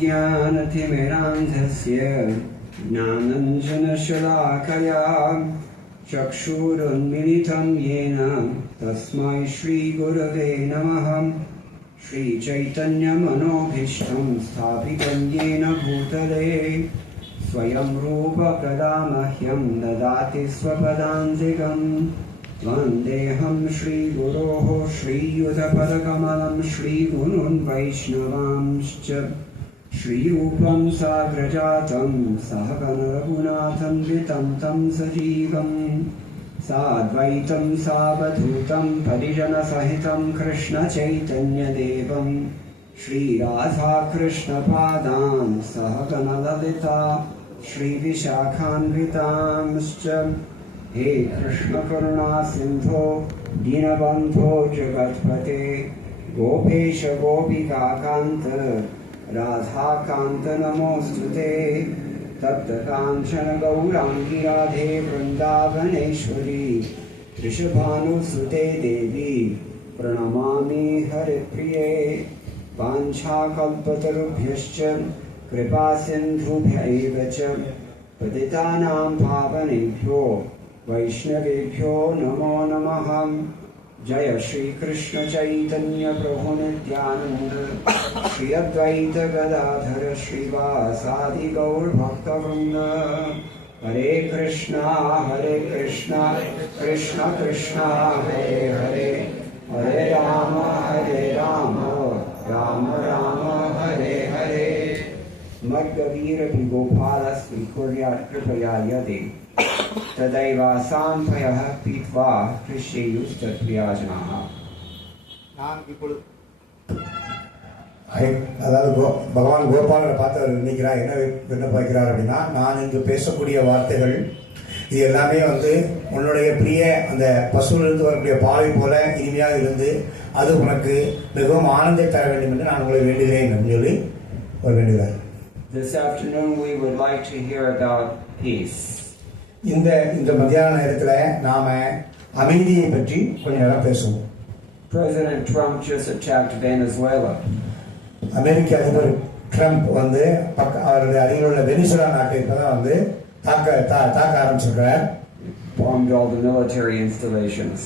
ज्ञानतिमिरान्धस्य ज्ञानञ्जनशलाकया चक्षुरुन्मिलितं येन तस्मै श्रीगुरवे नमः। श्रीचैतन्यमनोभीष्टं स्थापितं येन भूतले स्वयं रूपकदा मह्यं ददाति स्वपदान्तिकं। वन्देऽहं श्रीगुरोः श्रीयुतपदकमलं श्रीगुरून् वैष्णवांश्च। श्रीरूपं साग्रजातं सहगणरघुनाथं वितं तं सजीवं साद्वैतं सावधूतं परिजनसहितं कृष्णचैतन्यदेवं श्रीराधाकृष्णपादान् सहगणललिता श्रीविशाखान्वितांश्च। हे कृष्णकरुणा सिन्धो दीनबन्धो जगत्पते गोपेश गोपिकान्त राधाकान्त नमोऽस्तुते। तप्तकाञ्चन गौराङ्गी राधे वृन्दावनेश्वरी वृषभानुसुते देवी प्रणमामि हरिप्रिये। वाञ्छाकल्पतरुभ्यश्च कृपासिन्धुभ्य एव च पतितानां पावनेभ्यो वैष्णवेभ्यो नमो नमः। जय श्री कृष्ण चैतन्य प्रभु नित्यानंद श्री अद्वैत गदाधर श्रीवासादि गौर भक्तवृंद। हरे कृष्णा कृष्ण कृष्ण हरे हरे, हरे राम राम राम हरे हरे। मद्गवीर गोपाल स्वीकुर्यात् कृपया यदि तदैवासान्भयः पीत्वा कृष्येयुस्तत्प्रियाजनाः। நான் இப்பொழுது அதாவது பகவான் கோபாலரை பார்த்து அவர் நினைக்கிறார், என்ன விண்ணப்பிக்கிறார் அப்படின்னா, நான் இங்கு பேசக்கூடிய வார்த்தைகள் இது எல்லாமே உன்னுடைய பிரிய அந்த பசுவிலிருந்து வரக்கூடிய பாலை போல இனிமையாக இருந்து அது உனக்கு மிகவும் ஆனந்தத்தை தர வேண்டும் என்று நான் உங்களை வேண்டுகிறேன் என்று சொல்லி அவர் வேண்டுகிறார். This afternoon we would like to hear about peace. இந்த மத்தியான நேரத்துல நாம அமைதியை பற்றி கொஞ்ச நேரம் பேசுவோம். President Trump just attacked Venezuela. அமெரிக்க அதிபர் ட்ரம்ப் அவருடைய அருகில் உள்ள வெனிசுலா நாட்டை இப்பதான் தாக்க ஆரம்பிச்சிருக்கிறார். Bombed all the military installations.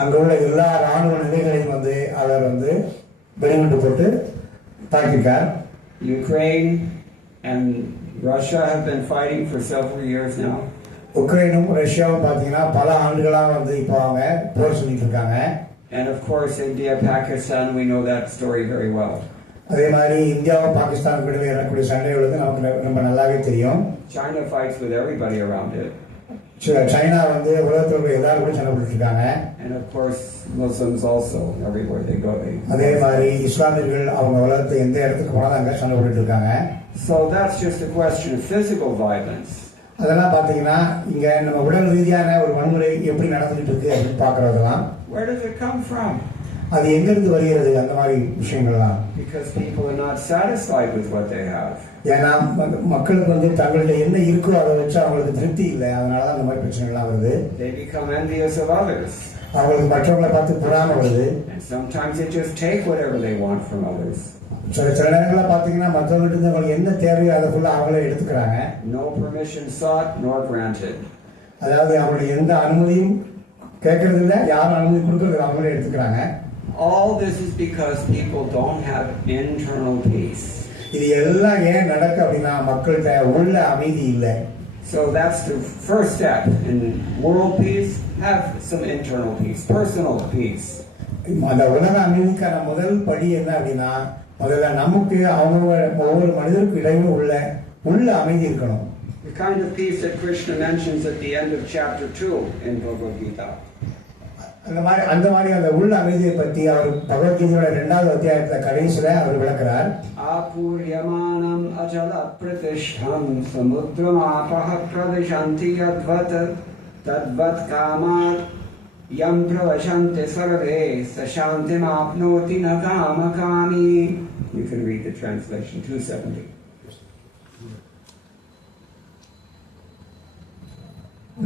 அங்க உள்ள எல்லா ராணுவ நிலைகளையும் அவர் வெடிகுண்டு போட்டு தாக்கியிருக்கார். Ukraine and Russia have been fighting for several years now. உக்ரைனும் ரஷ்யாவும் பாத்தீங்கன்னா பல ஆண்டுகளா இப்போ அவங்க போர் சொல்லிட்டு இருக்காங்க. And of course India, Pakistan, we know that story very well. அதே மாதிரி இந்தியாவும் பாகிஸ்தானுக்கு இடையில இருக்கக்கூடிய சண்டைகள் நமக்கு ரொம்ப நல்லாவே தெரியும். China fights with everybody around it. China உலகத்துல உள்ள எல்லாரும் கூட சண்டை போட்டுட்டு இருக்காங்க. And of course Muslims also, everywhere they go. அதே மாதிரி இஸ்லாமியர்கள் அவங்க உலகத்துல எந்த இடத்துக்கு போனாலும் அங்க சண்டை போட்டுட்டு இருக்காங்க. So that's just a question of physical violence. அதெல்லாம் பாத்தீங்கன்னா இங்க நம்ம உடல் ரீதியான ஒரு வன்முறை எப்படி நடந்துட்டு இருக்கு அப்படின்னு பாக்குறதெல்லாம். Where does it come from? அது எங்க இருந்து வருகிறது அந்த மாதிரி விஷயங்கள்லாம்? Because people are not satisfied with what they have. ஏன்னா மக்களுக்கு தங்கள்ட்ட என்ன இருக்கோ அதை வச்சு அவங்களுக்கு திருப்தி இல்லை, அதனால அந்த மாதிரி பிரச்சனைகள்லாம் வருது. They become envious of others. அவங்களுக்கு மற்றவங்களை பார்த்து பொறாமை வருது. And sometimes they just take whatever they want from others. சில நேரங்கள பாத்தீங்கன்னா மற்றவங்ககிட்ட இருந்து அவங்களுக்கு என்ன தேவையோ அதை ஃபுல்லா அவங்களே எடுத்துக்கிறாங்க. No permission sought nor granted. அதாவது அவங்களுடைய எந்த அனுமதியும் கேட்கறது இல்ல, யாரும் அனுமதி கொடுக்கறது அவங்களே எடுத்துக்கிறாங்க. All this is because people don't have internal peace. இது எல்லாம் ஏன் நடக்கு அப்படின்னா மக்கள்கிட்ட உள்ள அமைதி இல்லை. So that's the first step in world peace. Have some internal peace, personal peace. அந்த உலக அமைதிக்கான முதல் படி என்ன அப்படின்னா, முதல்ல நமக்கு ஒவ்வொரு மனிதருக்கு இடையில உள்ள அமைதி இருக்கணும். The kind of peace that Krishna mentions at the end of chapter 2 in Bhagavad Gita. அந்த மாதிரி அந்த உள்ள அமைதியை பற்றி அவர் பகவத்கீதையோட 2வது அத்தியாயத்துல கடைசியில அவர் விளக்குறார். ஆபூர்யமானம் அஜல பிரதிஷ்டம் சமுத்ரமாபஹ பிரதிஷந்தி யத்வத் தத்வத் காமாத் யம் பிரவசந்தி சர்வே சசாந்திமாப்னோதி ந காமகாமி. You can read the translation 270.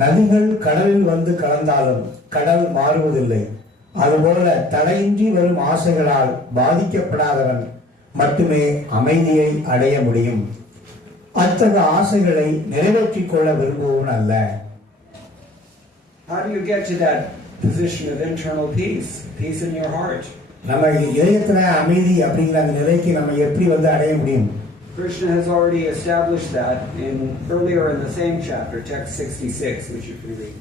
நதிகள் கடலில் கலந்தாலும் கடல் மாறுவதில்லை. அதுபோல தடையின்றி வரும் ஆசைகளால் பாதிக்கப்படாதவன் மட்டுமே அமைதியை அடைய முடியும். அத்தகைய ஆசைகளை நிறைவேற்றிக் கொள்ள விரும்புவன் அல்ல. How do you get to that position of internal peace? Peace in your heart. நம்ம இதயத்துல அமைதி அப்படிங்கிற அந்த நிலைக்கு நம்ம எப்படி அடைய முடியும்? Krishna has already established that earlier in the same chapter, text 66, which you can read.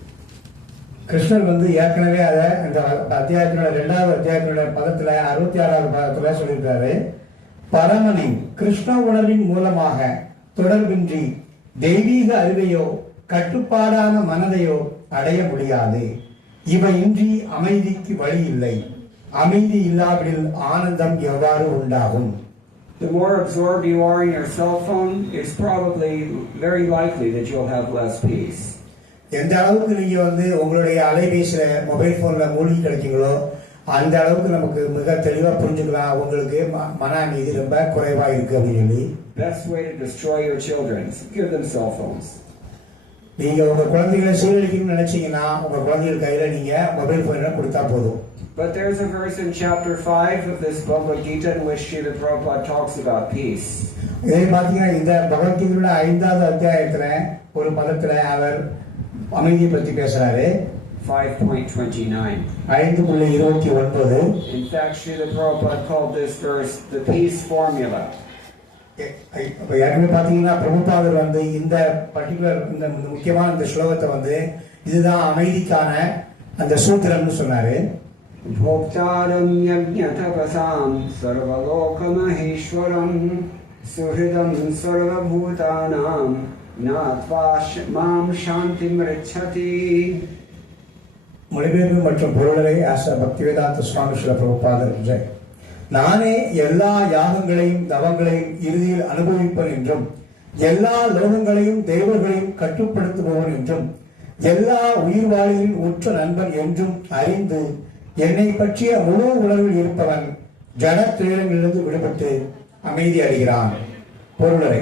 கிருஷ்ணர் ஏற்கனவே அதை இந்த அத்தியாயத்தினோட 2வது அத்தியாயத்தினோட பதத்துல 66வது பதத்துல சொல்லியிருக்காரு. பரமனின் கிருஷ்ண உணர்வின் மூலமாக தொடர்பின்றி தெய்வீக அறிவையோ கட்டுப்பாடான மனதையோ அடைய முடியாது. இவையின்றி அமைதிக்கு வழி இல்லை. அமைதி இல்லாவிடில் ஆனந்தம் எவ்வாறு உண்டாகும்? The more absorbed you are in your cell phone, it's probably very likely that you'll have less peace. எந்த அளவுக்கு நீங்க உங்களுடைய அலைபேசியில மொபைல் போன்ல மூழ்கி கிடைக்கீங்களோ அந்த அளவுக்கு நமக்கு மிக தெளிவா புரிஞ்சுக்கலாம் உங்களுக்கு மன அமைதி ரொம்ப குறைவா இருக்கு அப்படின்னு சொல்லி. Best way to destroy your children is give them cell phones. நீங்க உங்க குழந்தைகளை சீரழிக்கணும்னு நினைச்சீங்கன்னா உங்க குழந்தைகள் கையில நீங்க மொபைல் போனை கொடுத்தா போதும். But there's a verse in chapter 5 of this Bhagavad Gita in which Srila Prabhupada talks about peace. இதே பாத்தீங்கன்னா இந்த பகவத்கீதையோட 5வது அத்தியாயத்துல ஒரு பதத்துல அவர் அமைதியை பற்றி பேசுறாரு. 5.29. 5.29. In fact, Srila Prabhupada called this verse the peace formula. ஏற்கனவே பாத்தீங்கன்னா பிரபுபாதர் இந்த பர்டிகுலர் இந்த முக்கியமான இந்த ஸ்லோகத்தை இதுதான் அமைதிக்கான அந்த சூத்திரம்னு சொன்னாரு. Bhoktaram yajñatapasam sarvalokamaheshwaram suhridam sarvabhutanam natva mam shantim ritchati. மொழிபெயர்ப்பு மற்றும் பொருளரை பக்திவேதாந்த சுவாமி ஸ்ரீல பிரபுபாதர் ஜெய். நானே எல்லா யாகங்களையும் தவங்களையும் இறுதியில் அனுபவிப்பன் என்றும் எல்லா லோகங்களையும் தேவர்களையும் கட்டுப்படுத்துபவன் என்றும் எல்லா உயிர்வாழிகளின் உற்ற நண்பன் என்றும் அறிந்து என்னை பற்றிய முழு உணர்வில் இருப்பவன் ஜட துயரங்களிலிருந்து விடுபட்டு அமைதி அடைகிறான். பொருளரை.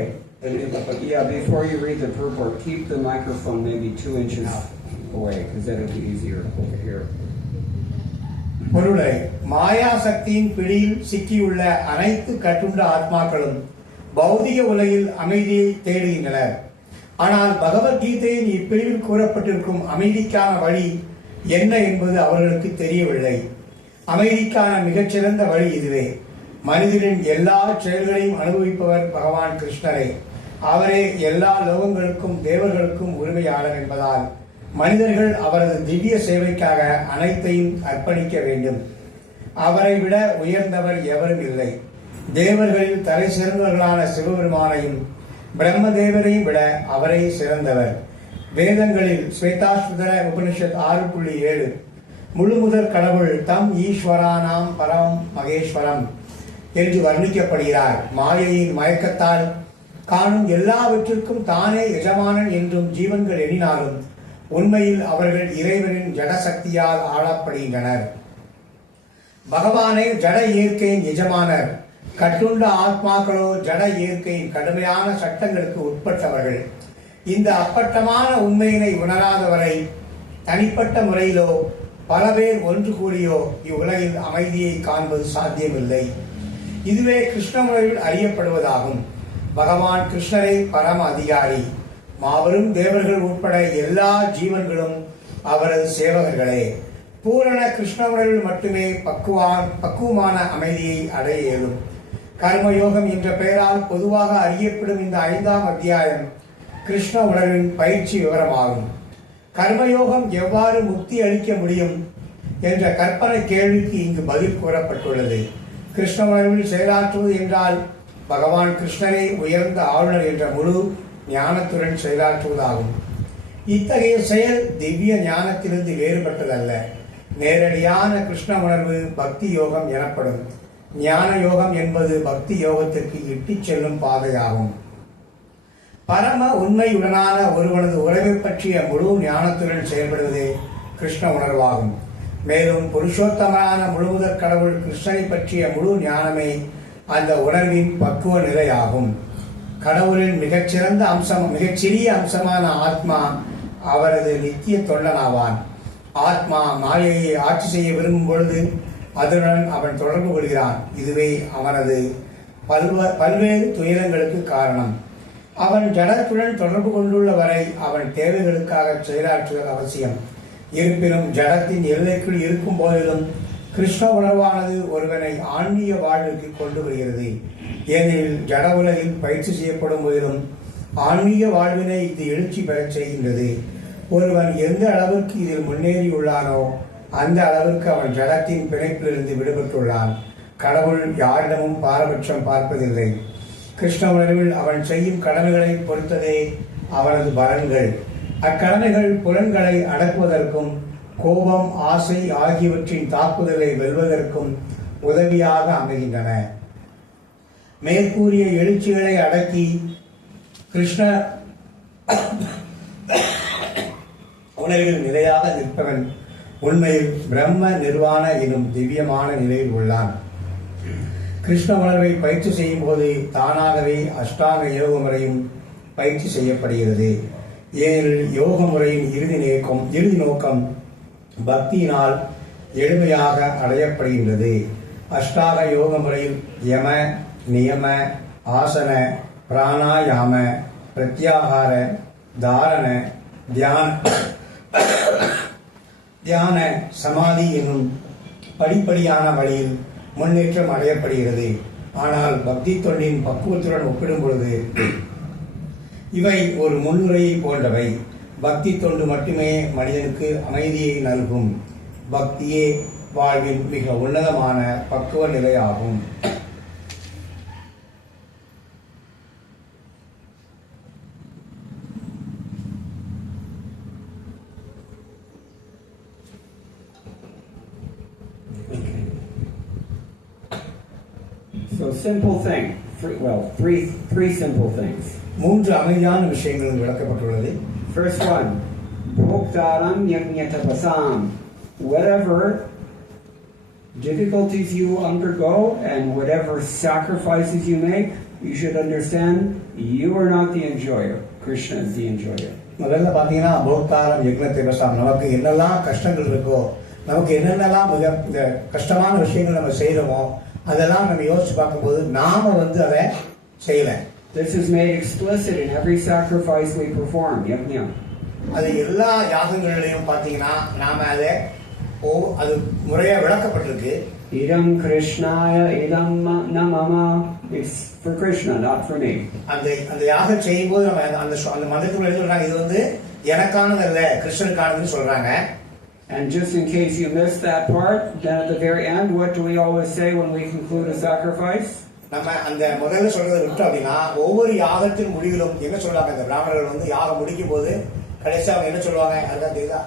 Yeah, before you read the purport, keep the microphone maybe 2 inches away, because then it'll be easier over here. பொருளை. மாயா சக்தியின் பிடியில் சிக்கியுள்ள அனைத்து கட்டுண்ட ஆத்மாக்களும் பௌதிக உலகில் அமைதியை தேடுகின்றனர். ஆனால் பகவத்கீதையின் இப்பிரிவில் கூறப்பட்டிருக்கும் அமைதிக்கான வழி என்ன என்பது அவர்களுக்கு தெரியவில்லை. அமைதிக்கான மிகச்சிறந்த வழி இதுவே. மனிதரின் எல்லா செயல்களையும் அனுபவிப்பவர் பகவான் கிருஷ்ணரே. அவரே எல்லா லோகங்களுக்கும் தேவர்களுக்கும் உரிமையாளர் என்பதால் மனிதர்கள் அவரது திவ்ய சேவைக்காக அனைத்தையும் அர்ப்பணிக்க வேண்டும். அவரை விட உயர்ந்தவர் எவரும் இல்லை. தேவர்களில் தலை சிறந்தவர்களான சிவபெருமானையும் பிரம்மதேவரையும் விட அவரை சிறந்தவர். வேதங்களில் ஸ்வேதாஸ்வதர உபனிஷத் 6.7 முழுமுதற் கடவுள் தம் ஈஸ்வரானாம் பரம் மகேஸ்வரம் என்று வர்ணிக்கப்படுகிறார். மாயையின் மயக்கத்தால் காணும் எல்லாவற்றிற்கும் தானே எஜமானன் என்றும் ஜீவன்கள் எண்ணினாலும் உண்மையில் அவர்கள் இறைவனின் ஜடசக்தியால் ஆளப்படுகின்றனர். பகவானே ஜட இயற்கையின் எஜமானர். கட்டுண்ட ஆத்மாக்களோ ஜட இயற்கையின் கடுமையான சட்டங்களுக்கு உட்பட்டவர்கள். இந்த அப்பட்டமான உண்மையினை உணராதவரை தனிப்பட்ட முறையிலோ பல பேர் ஒன்று கூடியோ இவ்வுலகில் அமைதியை காண்பது சாத்தியமில்லை. இதுவே கிருஷ்ணமுறையில் அறியப்படுவதாகும். பகவான் கிருஷ்ணரே பரம அதிகாரி. மாபெரும் தேவர்கள் உட்பட எல்லா ஜீவன்களும் அவரது சேவகர்களே. பூரண கிருஷ்ணமுறையில் மட்டுமே பக்குவமான அமைதியை அடைய இயலும். கர்மயோகம் என்ற பெயரால் பொதுவாக அறியப்படும் இந்த 5ஆம் அத்தியாயம் கிருஷ்ண உணர்வின் பயிற்சி விவரமாகும். கர்மயோகம் எவ்வாறு முக்தி அளிக்க முடியும் என்ற கற்பனை கேள்விக்கு இங்கு பதில் கூறப்பட்டுள்ளது. கிருஷ்ண உணர்வில் செயலாற்றுவது என்றால் பகவான் கிருஷ்ணரே உயர்ந்த ஆளுநர் என்ற முழு ஞானத்துடன் செயலாற்றுவதாகும். இத்தகைய செயல் திவ்ய ஞானத்திலிருந்து வேறுபட்டதல்ல. நேரடியான கிருஷ்ண உணர்வு பக்தி யோகம் எனப்படும். ஞான யோகம் என்பது பக்தி யோகத்திற்கு இட்டுச் செல்லும் பாதையாகும். பரம உண்மையுடனான ஒருவனது உறவை பற்றிய முழு ஞானத்துடன் செயல்படுவதே கிருஷ்ண உணர்வாகும். மேலும் புருஷோத்தமரான முழுமுதற் கடவுள் கிருஷ்ணனை பற்றிய முழு ஞானமே அந்த உணர்வின் பக்குவ நிலையாகும். கடவுளின் மிகச்சிறிய அம்சமான ஆத்மா அவரது நித்திய தொண்டனாவான். ஆத்மா மாயையை ஆட்சி செய்ய விரும்பும் பொழுது அதனுடன் அவன் தொடர்பு கொள்கிறான். இதுவே அவனது பல்வேறு துயரங்களுக்கு காரணம். அவன் ஜடத்துடன் தொடர்பு கொண்டுள்ள வரை அவன் தேவைகளுக்காக செயலாற்றுதல் அவசியம். இருப்பினும் ஜடத்தின் எல்லைக்குள் இருக்கும் போதிலும் கிருஷ்ண உணர்வானது ஒருவனை ஆன்மீக வாழ்வுக்கு கொண்டு வருகிறது. ஏனெனில் ஜட உலகில் பயிற்சி செய்யப்படும் போதிலும் ஆன்மீக வாழ்வினை இது எழுச்சி பெறச் செய்கின்றது. ஒருவன் எந்த அளவுக்கு இதில் முன்னேறியுள்ளானோ அந்த அளவுக்கு அவன் ஜடத்தின் பிணைப்பிலிருந்து விடுபட்டுள்ளான். கடவுள் யாரிடமும் பாரபட்சம் பார்ப்பதில்லை. கிருஷ்ண உணர்வில் அவன் செய்யும் கடமைகளை பொறுத்ததே அவனது பலன்கள். அக்கடமைகள் புலன்களை அடக்குவதற்கும் கோபம், ஆசை ஆகியவற்றின் தாக்குதலை வெல்வதற்கும் உதவியாக அமைகின்றன. மேற்கூறிய எழுச்சிகளை அடக்கி கிருஷ்ண உணர்வில் நிலையாக நிற்பவன் உண்மையில் பிரம்ம நிர்வாண எனும் திவ்யமான நிலையில் உள்ளான். கிருஷ்ண உணர்வை பயிற்சி செய்யும் போது தானாகவே அஷ்டாங்க யோக முறையும் பயிற்சி செய்யப்படுகிறது. ஏனெனில் யோக முறையின் இறுதி நோக்கம் பக்தியினால் எளிமையாக அடையப்படுகின்றது. அஷ்டாங்க யோக முறையில் யம, நியம, ஆசன, பிராணாயாம, பிரத்யாகார, தாரண, தியான, சமாதி என்னும் படிப்படியான வழியில் முன்னேற்றம் அடையப்படுகிறது. ஆனால் பக்தி தொண்டின் பக்குவத்துடன் ஒப்பிடும் பொழுது இவை ஒரு முன்னுரையை போன்றவை. பக்தி தொண்டு மட்டுமே மனிதனுக்கு அமைதியை நல்கும். பக்தியே வாழ்வின் மிக உன்னதமான பக்குவ நிலையாகும். So simple thing. Three simple things. மூன்று அமைதியான விஷயங்கள் விளக்கப்பட்டுள்ளது. First one, bhoktaram yajñatapasam. Whatever difficulties you undergo and whatever sacrifices you make, you should understand you are not the enjoyer. Krishna is the enjoyer. முதல்ல பார்த்தீங்கன்னா போக்தாரம் யக்ஞத்தை பசாம். நமக்கு என்னெல்லாம் கஷ்டங்கள் இருக்கோ, நமக்கு என்னென்னலாம் மிக கஷ்டமான விஷயங்கள் நம்ம செய்யறோமோ அதெல்லாம் நம்ம யோசிச்சு பார்க்கும்போது நாம அதை செய்யல. This is made explicit in every sacrifice we perform. Yajna. அது எல்லா யாகங்களிலையும் பார்த்தீங்கன்னா நாம அது முறையா விளக்கப்பட்டிருக்கு. Idam Krishnaya idam namama. It's for Krishna, not for me. அந்த யாகம் செய்யும்போது நம்ம அந்த மந்திரத்துல சொல்றாங்க இது எனக்கானதல்ல கிருஷ்ணனுக்கானதுன்னு சொல்றாங்க. And just in case you missed that part, then at the very end, what do we always say when we conclude a sacrifice? நம்ம அந்த முதல்ல சொல்றதை விட்டோம் அப்படின்னா ஒவ்வொரு யாகத்தின் முடிவிலும் என்ன சொல்றாங்க? இந்த பிராமணர்கள் யாகம் முடிக்கும் போது கடைசியா அவங்க என்ன சொல்லுவாங்க? அதுதான் தெரியுதா?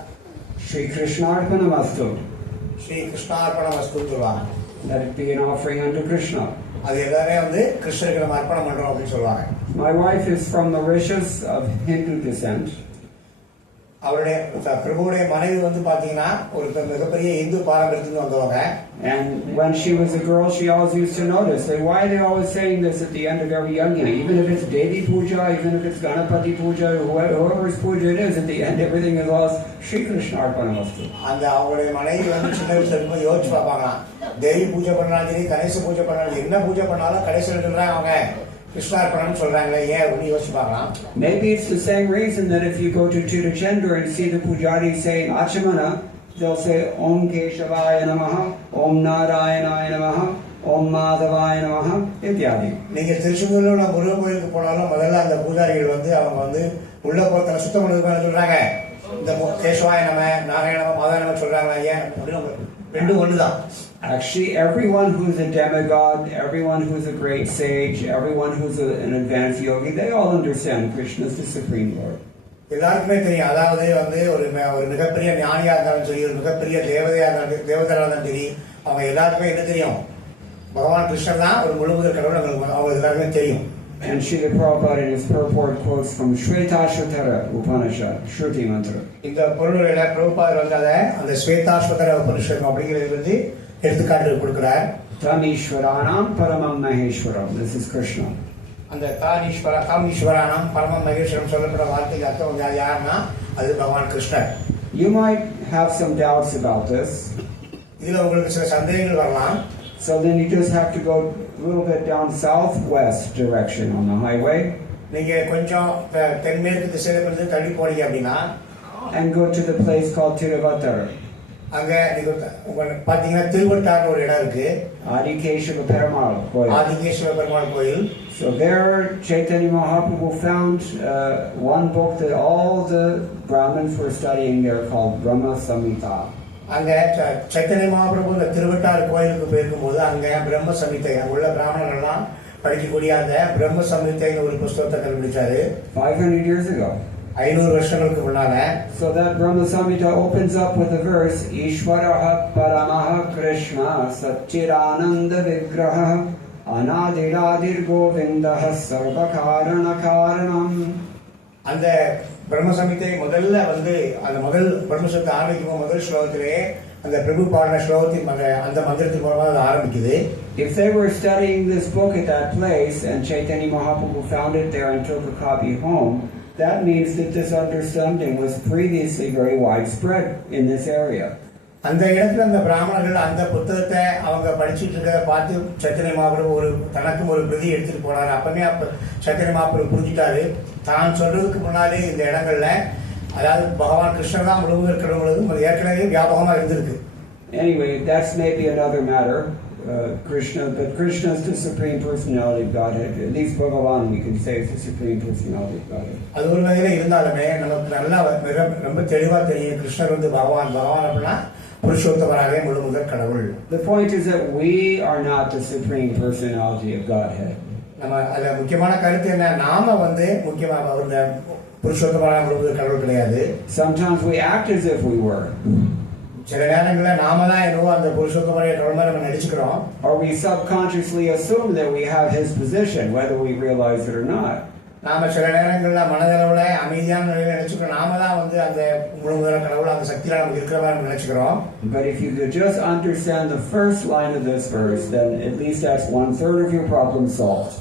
Shri Krishnarpanamastu. ஸ்ரீ கிருஷ்ணார்ப்பணமஸ்து சொல்லுவாங்க. Let it be an offering unto Krishna. அது எல்லாமே கிருஷ்ணருக்கு நம்ம அர்ப்பணம் பண்றோம் அப்படின்னு சொல்லுவாங்க. My wife is from Mauritius of Hindu descent. அவருடைய பிரபுவுடைய மனைவி பாத்தீங்கன்னா ஒரு மிகப்பெரிய இந்து பாரம்பரியத்துல வந்தவங்க. And when she was a girl, she always used to notice that why are they always saying this at the end of every yajna, even if it's Devi Puja, even if it's Ganapati Puja, whoever's puja it is, at the end everything is all Shri Krishna Arpanamastu. அந்த அவருடைய மனைவி சின்ன வயசுல இருக்கும்போது யோசிச்சு பார்ப்பாங்களாம், தேவி பூஜை பண்ணாலும் சரி கணேச பூஜை பண்ணாலும் என்ன பூஜை பண்ணாலும் கடைசியில் சொல்றாங்க அவங்க கிருஷ்ணார்ப்பணம் சொல்றாங்களே, ஏன் அப்படின்னு யோசிச்சு பார்க்கலாம். Maybe it's the same reason that if you go to Tirachendur and see the pujari saying Achamana, they'll say Om Keshavaya Namaha, Om Narayanaya Namaha, Om Madhavaya Namaha, ityadi. நீங்க திருச்செந்தூர்ல உள்ள முருகன் கோயிலுக்கு போனாலும் முதல்ல அந்த பூஜாரிகள் அவங்க உள்ள போறத சுத்தம் பண்ணதுக்கு சொல்றாங்க இந்த கேசவாய நம, நாராயண நம, மாதவ நம சொல்றாங்களா, ஏன் அப்படின்னு ரெண்டும் ஒண்ணுதான். Actually, everyone who's a demigod, everyone who's a great sage, everyone who's an advanced yogi, they all understand Krishna is the Supreme Lord. எல்லாருக்குமே தெரியும். அதாவது ஒரு மிகப்பெரிய ஞானியா இருந்தாலும் சரி, ஒரு மிகப்பெரிய தேவதையா இருந்தாலும் சரி, அவங்க எல்லாருக்குமே என்ன தெரியும்? பகவான் கிருஷ்ணர் தான் ஒரு முழுமுதல் கடவுள். அவங்க எல்லாருமே தெரியும். And Srila Prabhupada in his purport quotes from Shvetashvatara Upanishad, Shruti Mantra. இந்த பொருளுரையில பிரபுபாதர் அந்த ஸ்வேதாஸ்வதர உபனிஷத் அப்படிங்கிறது எடுத்துக்காட்டு கொடுக்கிறார். Tamishwaranam Paramam Maheshwaram. This is Krishna. அந்த தாமீஸ்வரானம் பரமம் மகேஸ்வரம் சொல்லப்பட்ட வார்த்தைக்கு அர்த்தம் யாருன்னா அது பகவான் கிருஷ்ணர். You might have some doubts about this. இதுல உங்களுக்கு சில சந்தேகங்கள் வரலாம். So then you just have to go little bit down southwest direction on the highway. நீங்க கொஞ்சம் தென்மேற்கு திசையில இருந்து தள்ளி போனீங்க அப்படின்னா and go to the place called Tiruvattar. அங்க நீங்க பாத்தீங்கன்னா திருவட்டார்னு ஒரு இடம் இருக்கு. Adikeshava Perumal கோயில். ஆதிகேஸ்வர பெருமாள் கோயில். So there Chaitanya Mahaprabhu found one book that all the Brahmins were studying there called Brahma Samhita. அங்க சைத்தன்ய மகாபிரபு இந்த திருவட்டார் கோயிலுக்கு போயிருக்கும்போது அங்க பிரம்ம சம்ஹிதை உள்ள பிராமணர்கள் எல்லாம் படிக்கக்கூடிய அந்த பிரம்ம சம்ஹிதைன்னு ஒரு புஸ்தகத்தை கண்டுபிடிச்சாரு 500 years ago. 500 வருஷங்களுக்கு முன்னால. So that Brahma Samhita opens up with the verse Ishvaraha Paramaha Krishna Satchidananda Vigraha Anadiradir Govindaha Sarvakarana Karanam. அந்த பிரம்ம சம்ஹிதை முதல்ல அந்த முதல் பிரம்மசத்தை ஆரம்பிக்கும் முதல் ஸ்லோகத்திலே அந்த பிரபு பாடின ஸ்லோகத்தின் அந்த மந்திரத்தின் மூலமாக அது ஆரம்பிக்குது. If they were studying this book at that place and Chaitanya Mahaprabhu found it there and took a copy home, that means that this understanding was previously very widespread in this area. அந்த இடத்துல அந்த பிராமணர்கள் அந்த புத்தகத்தை அவங்க படிச்சுட்டு இருக்கிறத பார்த்து சைத்தன்ய மகாபிரபு தனக்கும் ஒரு பிரதி எடுத்துட்டு போனாரு. அப்பவே சைத்தன்ய மகாபிரபு புரிஞ்சுட்டாரு தான் சொல்றதுக்கு முன்னாலே இந்த இடங்கள்ல அதாவது பகவான் கிருஷ்ணர் தான் முழுவதும் கடவுளும் ஏற்கனவே வியாபகமா இருந்திருக்கு. Anyway, that's maybe another matter. But Krishna is the Supreme Personality of Godhead. At least Bhagavan, we can say, is the Supreme Personality of Godhead. அது ஒரு வகையில இருந்தாலுமே நமக்கு நல்லா ரொம்ப தெளிவா தெரியும் கிருஷ்ணர் பகவான் அப்படின்னா புருஷோத்தமராகவே முழுமுதற் கடவுள். The point is that we are not the Supreme Personality of Godhead. நம்ம அதுல முக்கியமான கருத்து என்ன, நாம முக்கியமாக இந்த புருஷோத்தமராக முழுமுதற் கடவுள் கிடையாது. Sometimes we act as if we were. சில நேரங்களில் நாம தான் என்னவோ அந்த புருஷோத்தமராக கடவுள் மாதிரி நம்ம நடிச்சுக்கிறோம். Or we subconsciously assume that we have his position, whether we realize it or not. நாம சில நேரங்களில் மனதளவுல அமைதியான நிலையில நினைச்சுக்கிறோம். நாம தான் அந்த முழுமுதற் கடவுள் அந்த சக்தியில நமக்கு இருக்கிற மாதிரி நினைச்சுக்கிறோம். But if you could just understand the first line of this verse, then at least that's 1/3 of your problem solved.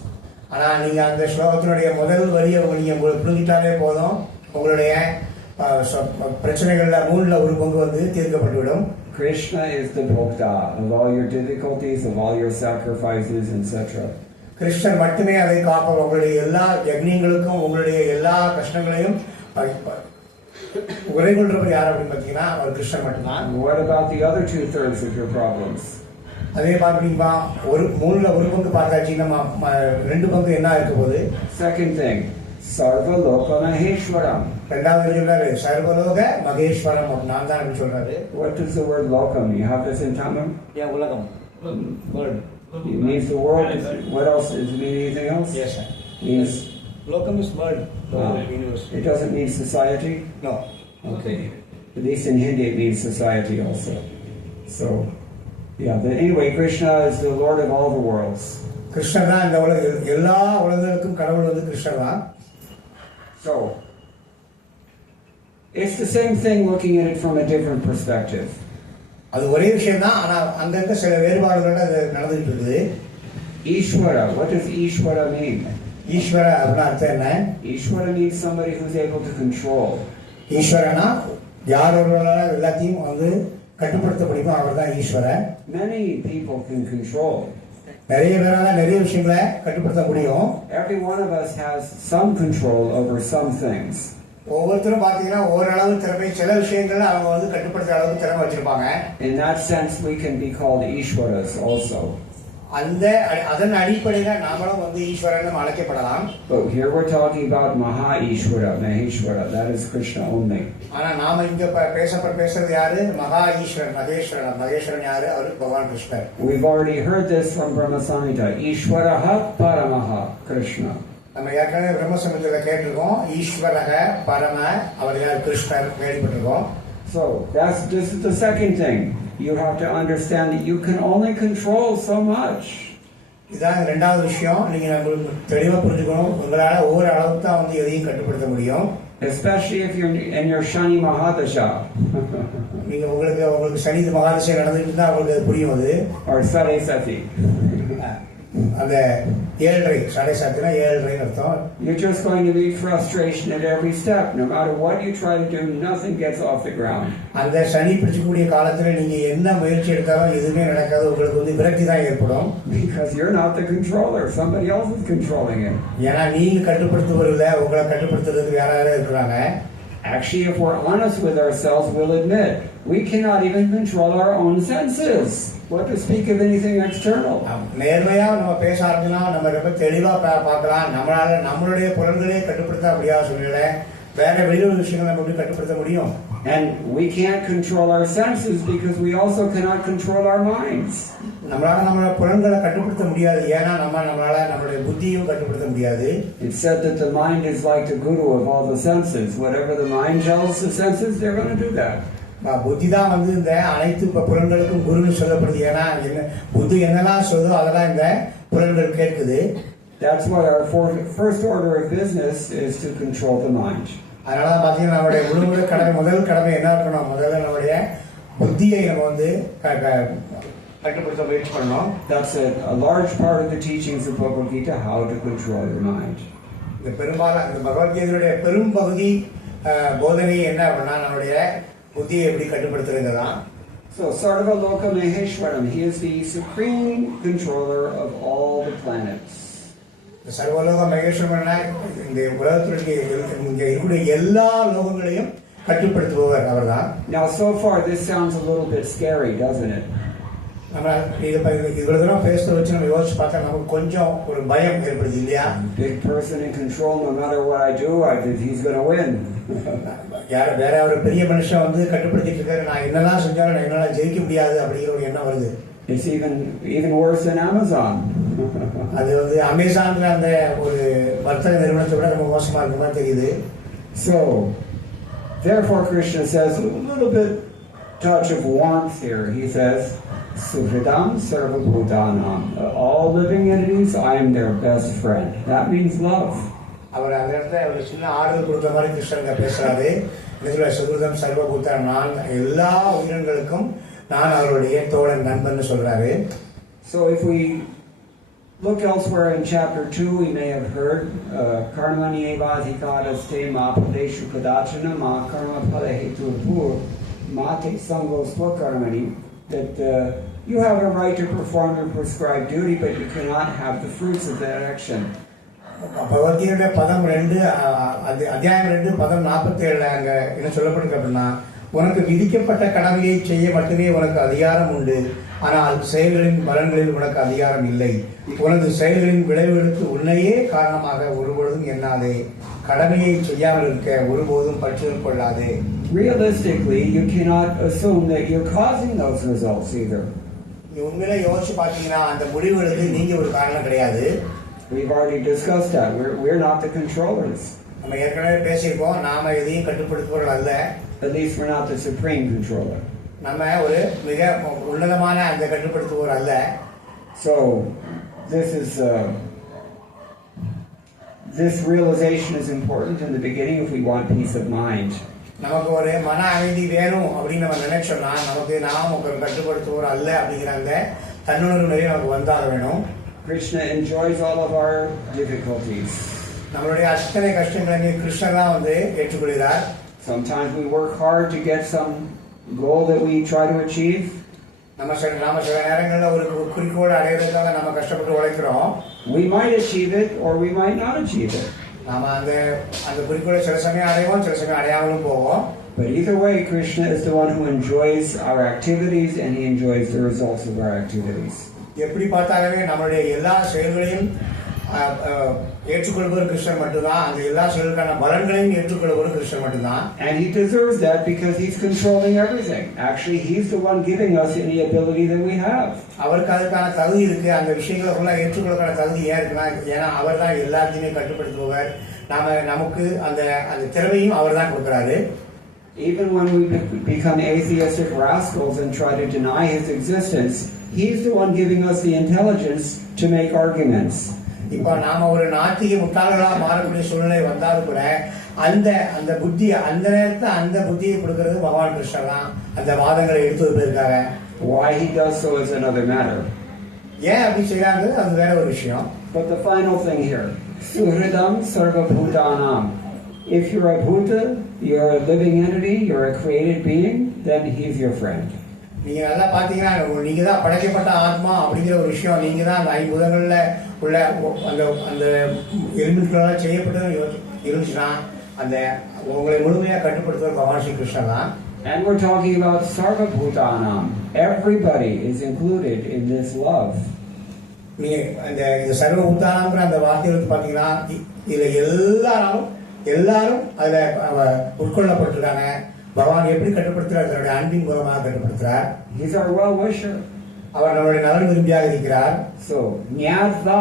ஆனா நீங்க அந்த ஸ்லோகத்தினுடைய முதல் வரியை நீங்க புரிஞ்சிட்டாலே போதும், உங்களுடைய பிரச்சனைகள்ல 3/4 தீர்க்கப்பட்டுவிடும். Krishna is the bhokta of all your difficulties, of all your sacrifices, etc. கிருஷ்ணர் மட்டுமே அதை காப்பவர். உங்களுடைய எல்லா யக்ஞங்களுக்கும் உங்களுடைய எல்லா கஷ்டங்களையும் உரை கொள்றவர் யார் அப்படின்னு பார்த்தீங்கன்னா அவர் கிருஷ்ணர் மட்டும்தான். What about the other 2/3 of your problems? அதே பார்த்தீங்கன்னா 3/4 பார்த்தாச்சுன்னா 2 என்ன இருக்க போகுது? Second thing, Sarva Loka Maheshwaram. ரெண்டாவது சொல்றாரு சர்வலோக மகேஸ்வரம். நான் தான் சொல்றாரு. What does the word lokam? You have this in Tamil? Yeah, உலகம். Word. It means the world. What else? Does it mean anything else? Yes, sir. Means Lokam is world. Universe. It doesn't mean society? No. Okay. At least in Hindi it means society also. So, yeah. But anyway, Krishna is the Lord of all the worlds. கிருஷ்ணர் தான் இந்த எல்லா உலகங்களுக்கும் கடவுள் கிருஷ்ணர் தான். So, it's the same thing looking at it from a different perspective. அது ஒரே விஷயம் தான், ஆனா அங்க சில வேறுபாடுகளோட அது நடந்துட்டு இருக்குது. Ishvara, what does Ishvara mean? ஈஸ்வர அப்படின்னா அர்த்தம் என்ன? Ishvara means somebody who's able to control. ஈஸ்வரனா யார் ஒருவரால எல்லாத்தையும் கட்டுப்படுத்த முடியுமோ அவர் தான் ஈஸ்வரன். Many people can control. நிறைய பேரால நிறைய விஷயங்களை கட்டுப்படுத்த முடியும். Every one of us has some control over some things. ஒவ்வொருத்தரும் பாத்தீங்கன்னா ஓரளவு திறமை, சில விஷயங்கள்ல அவங்க கட்டுப்படுத்துற அளவுக்கு திறமை வச்சிருப்பாங்க. In that sense, we can be called Ishwaras also. அதன் அடிப்படையில நாமளும் ஈஸ்வரன் அழைக்கப்படலாம். But here we're talking about Maha Ishwara, Maheshwara. That is Krishna only. ஆனா நாம இங்க பேசுறது யாரு? மகா ஈஸ்வரன், மகேஸ்வரன். மகேஸ்வரன் யாரு? அவரு பகவான் கிருஷ்ணர். We've already heard this from Brahma Samhita. Ishwaraha Paramaha Krishna. நம்ம ஏற்கனவே பிரம்ம சம்ஹிதையில கேட்டிருக்கோம். ஈஸ்வரக பரம அவர் யார்? கிருஷ்ணர் கேள்விப்பட்டிருக்கோம். So this is the second thing. You have to understand that you can only control so much. இதான் ரெண்டாவது விஷயம். நீங்க தெளிவா புரிஞ்சுக்கணும். உங்களால ஒவ்வொரு அளவுக்கு தான் எதையும் கட்டுப்படுத்த முடியும். Especially if you're in your Shani Mahadasha. நீங்க உங்களுக்கு சனி மகாதசை நடந்துட்டு தான் உங்களுக்கு புரியும் அது. Or Sare Sati. அந்த 7:30 7:30 7:30 அர்த்தம். You're just going to meet frustration at every step. No matter what you try to do, nothing gets off the ground. அந்த சனி பிடிச்சக்கூடிய காலத்துல நீங்க என்ன முயற்சி எடுத்தாலும் எதுவுமே நடக்காது. உங்களுக்கு வந்து விரக்தி தான் ஏற்படும். Because you're not the controller. Somebody else is controlling it. ஏன்னா நீங்க கட்டுப்படுத்துவதில்லை, உங்களை கட்டுப்படுத்துறதுக்கு வேற யாராவது இருக்கிறாங்க. Actually, if we're honest with ourselves, we'll admit we cannot even control our own senses. What to speak of anything external? நேர்மையா நம்ம பேச ஆரம்பிச்சா நம்ம ரொம்ப தெளிவா பார்க்கலாம். நம்மளுடைய புலன்களே கட்டுப்படுத்த முடியாத சூழ்நிலை வேற வெளியுள்ள விஷயங்களை நம்ம எப்படி கட்டுப்படுத்த முடியும்? And we can't control our senses because we also cannot control our minds. நம்மளால நம்ம புலன்களை கட்டுப்படுத்த முடியாது. ஏன்னா நம்மளால நம்மளுடைய புத்தியும் கட்டுப்படுத்த முடியாது. It's said that the mind is like the guru of all the senses. Whatever the mind tells the senses, they're going to do that. புத்தி தான் வந்து இந்த அனைத்து புலன்களுக்கும் குருன்னு சொல்லப்படுது. ஏன்னா புத்தி என்னெல்லாம் சொல்லுதோ அதெல்லாம் இந்த புலன்கள் கேட்குது. That's why our first order of business is to control the mind. அதனால பாத்தீங்கன்னா நம்மளுடைய முதல் கடமை என்ன இருக்கணும்? முதல்ல நம்மளுடைய புத்தியை நம்ம வந்து கட்டுப்படுத்த முயற்சி பண்ணணும். That's a large part of the teachings of Bhagavad Gita, how to control your mind. இந்த பகவத்கீதையுடைய பெரும் பகுதி போதனை என்ன அப்படின்னா நம்மளுடைய புத்தியை எப்படி கட்டுப்படுத்துறது தான். So Sarvaloka Maheshwaram, he is the supreme controller of all the planets. சர்வலோக மகேஸ்வரன் இந்த உலகத்திற்கு இருக்கக்கூடிய எல்லா லோகங்களையும் கட்டுப்படுத்துபவர் அவர்தான். Now so far this sounds a little bit scary, doesn't it? நம்ம இவ்வளவு தூரம் பேசுறத வச்சு நம்ம யோசிச்சு பார்த்தா நமக்கு கொஞ்சம் ஒரு பயம் ஏற்படுது இல்லையா? Big person in control, no matter what I do, he's going to win. வேற ஒரு பெரிய மனுஷன் வந்து கட்டுப்படுத்திட்டு இருக்காரு, நான் என்னதான் செஞ்சாலும் நான் என்னால ஜெயிக்க முடியாது அப்படிங்கிற ஒரு எண்ணம் வருது. It's even worse than Amazon. அது வந்து அமேசான் அந்த ஒரு வர்த்தக நிறுவனத்தை விட ரொம்ப மோசமா இருக்குமா தெரியுது. So therefore Krishna says a little bit touch of warmth here. He says Suhridam Sarvabhutanam. All living entities, I am their best friend. That means love. அவர் அந்த இடத்துல ஒரு சின்ன ஆறுதல் கொடுத்த மாதிரி கிருஷ்ணன் பேசுறாரு. இதுல சுஹிருதம் சர்வபூதான், நான் எல்லா உயிரினங்களுக்கும் நான் அவருடைய தோழன் நண்பன் சொல்றாரு. So if we look elsewhere in chapter 2, we may have heard Karmani evadhikaraste ma padeshu kadachana ma karma phalahetu bhur mate sango swakarmani, that you have a right to perform your prescribed duty, but you cannot have the fruits of that action. பகவத்கீதையுடைய பதம் 2 அத்தியாயம் 2 பதம் 47 அங்க என்ன சொல்லப்படுது அப்படின்னா, உனக்கு விதிக்கப்பட்ட கடமையை செய்ய மட்டுமே உனக்கு அதிகாரம் உண்டு, ஆனால் செயல்களின் பலன்களில் உனக்கு அதிகாரம் இல்லை. உனது செயல்களின் விளைவுகளுக்கு உன்னையே காரணமாக ஒருபொழுதும் எண்ணாதே. கடமையை செய்யாமல் இருக்க ஒருபோதும் பற்றுதல் கொள்ளாதே. Realistically, you cannot assume that you're causing those results either. உண்மையில யோசிச்சு பார்த்தீங்கன்னா அந்த முடிவுகளுக்கு நீங்க ஒரு காரணம் கிடையாது. We've already discussed that. We're not the controllers. நம்ம ஏற்கனவே பேசியிருக்கோம், நாம எதையும் கட்டுப்படுத்துபவர்கள் அல்ல. At least we're not the supreme controller. நம்ம ஒரு மிக உன்னதமான அந்த கட்டுப்படுத்துபவர் அல்ல. So this realization is important in the beginning if we want peace of mind. நமக்கு ஒரு மன அமைதி வேணும் அப்படின்னு நம்ம நினைச்சோம்னா நமக்கு நாம் ஒரு கட்டுப்படுத்துவோர் அல்ல அப்படிங்கிற அந்த தன்னுணர்வு நிறைய நமக்கு வந்தாக வேணும். Krishna enjoys all of our difficulties. நம்மளுடைய அத்தனை கஷ்டங்களையும் கிருஷ்ணர் தான் வந்து ஏற்றுக்கொள்கிறார். Sometimes we work hard to get some goal that we try to achieve. நம்ம சில நேரங்களில் ஒரு குறிக்கோள் அடைவதற்காக நம்ம கஷ்டப்பட்டு உழைக்கிறோம். We might achieve it or we might not achieve it. நாம அந்த குறிக்கோளை சில சமயம் அடைவோம், சில சமயம் அடையாமலும் போவோம். But either way, Krishna is the one who enjoys our activities and he enjoys the results of our activities. எப்படி பார்த்தாலுமே நம்மளுடைய எல்லா செயல்களையும் ஏற்றுக்கொள்பவர் கிருஷ்ணர் மட்டும்தான். அந்த எல்லா செயல்களுக்கான பலன்களையும் ஏற்றுக்கொள்பவர் கிருஷ்ணர் மட்டும்தான். And he deserves that because he's controlling everything. Actually, he's the one giving us any ability that we have. அவருக்கு அதுக்கான தகுதி இருக்கு. அந்த விஷயங்களை ஃபுல்லா ஏற்றுக்கொள்ளக்கான தகுதி ஏன் இருக்குன்னா, ஏன்னா அவர் தான் எல்லாத்தையுமே கட்டுப்படுத்துபவர். நமக்கு அந்த திறமையும் அவர் தான் கொடுக்கிறாரு. Even when we become atheistic rascals and try to deny his existence, he's the one giving us the intelligence to make arguments. இப்ப நாம ஒரு நாத்திக முட்டாள்களா மாறக்கூடிய சூழ்நிலை வந்தாலும் கூட அந்த புத்தி அந்த நேரத்துல அந்த புத்தியை கொடுக்கிறது பகவான் கிருஷ்ணர் தான். அந்த வாதங்களை எடுத்து வைப்பதற்காக why he does so is another matter. ஏன் அப்படி செய்யறாங்கிறது அது வேற ஒரு விஷயம். But the final thing here, Suhridam Sarva Bhutanam. If you're a Bhuta, you're a living entity, you're a created being, then he's your friend. நீங்க நல்லா பாத்தீங்கன்னா நீங்க தான் படைக்கப்பட்ட ஆத்மா அப்படிங்கிற ஒரு விஷயம், நீங்க தான் அந்த ஐம்பூதங்கள்ல உள்ள அந்த அந்த எலிமெண்ட்களால் செய்யப்பட்டது இருந்துச்சுன்னா அந்த உங்களை முழுமையா கட்டுப்படுத்துவது பகவான் ஸ்ரீ கிருஷ்ணன் தான். And we're talking about Sarva Bhutanam. Everybody is included in this love. நீங்க இந்த சர்வ பூதானம்ங்கிற அந்த வார்த்தையை வந்து பாத்தீங்கன்னா இதுல எல்லாரும் அதுல உட்கொள்ளப்பட்டிருக்காங்க. பகவான் எப்படி கட்டுப்படுத்துறார்? தன்னுடைய அன்பின் மூலமாக கட்டுப்படுத்துறார். He's our well wisher. அவர் நம்முடைய நலன் விரும்பியாக இருக்கிறார். So Nyatva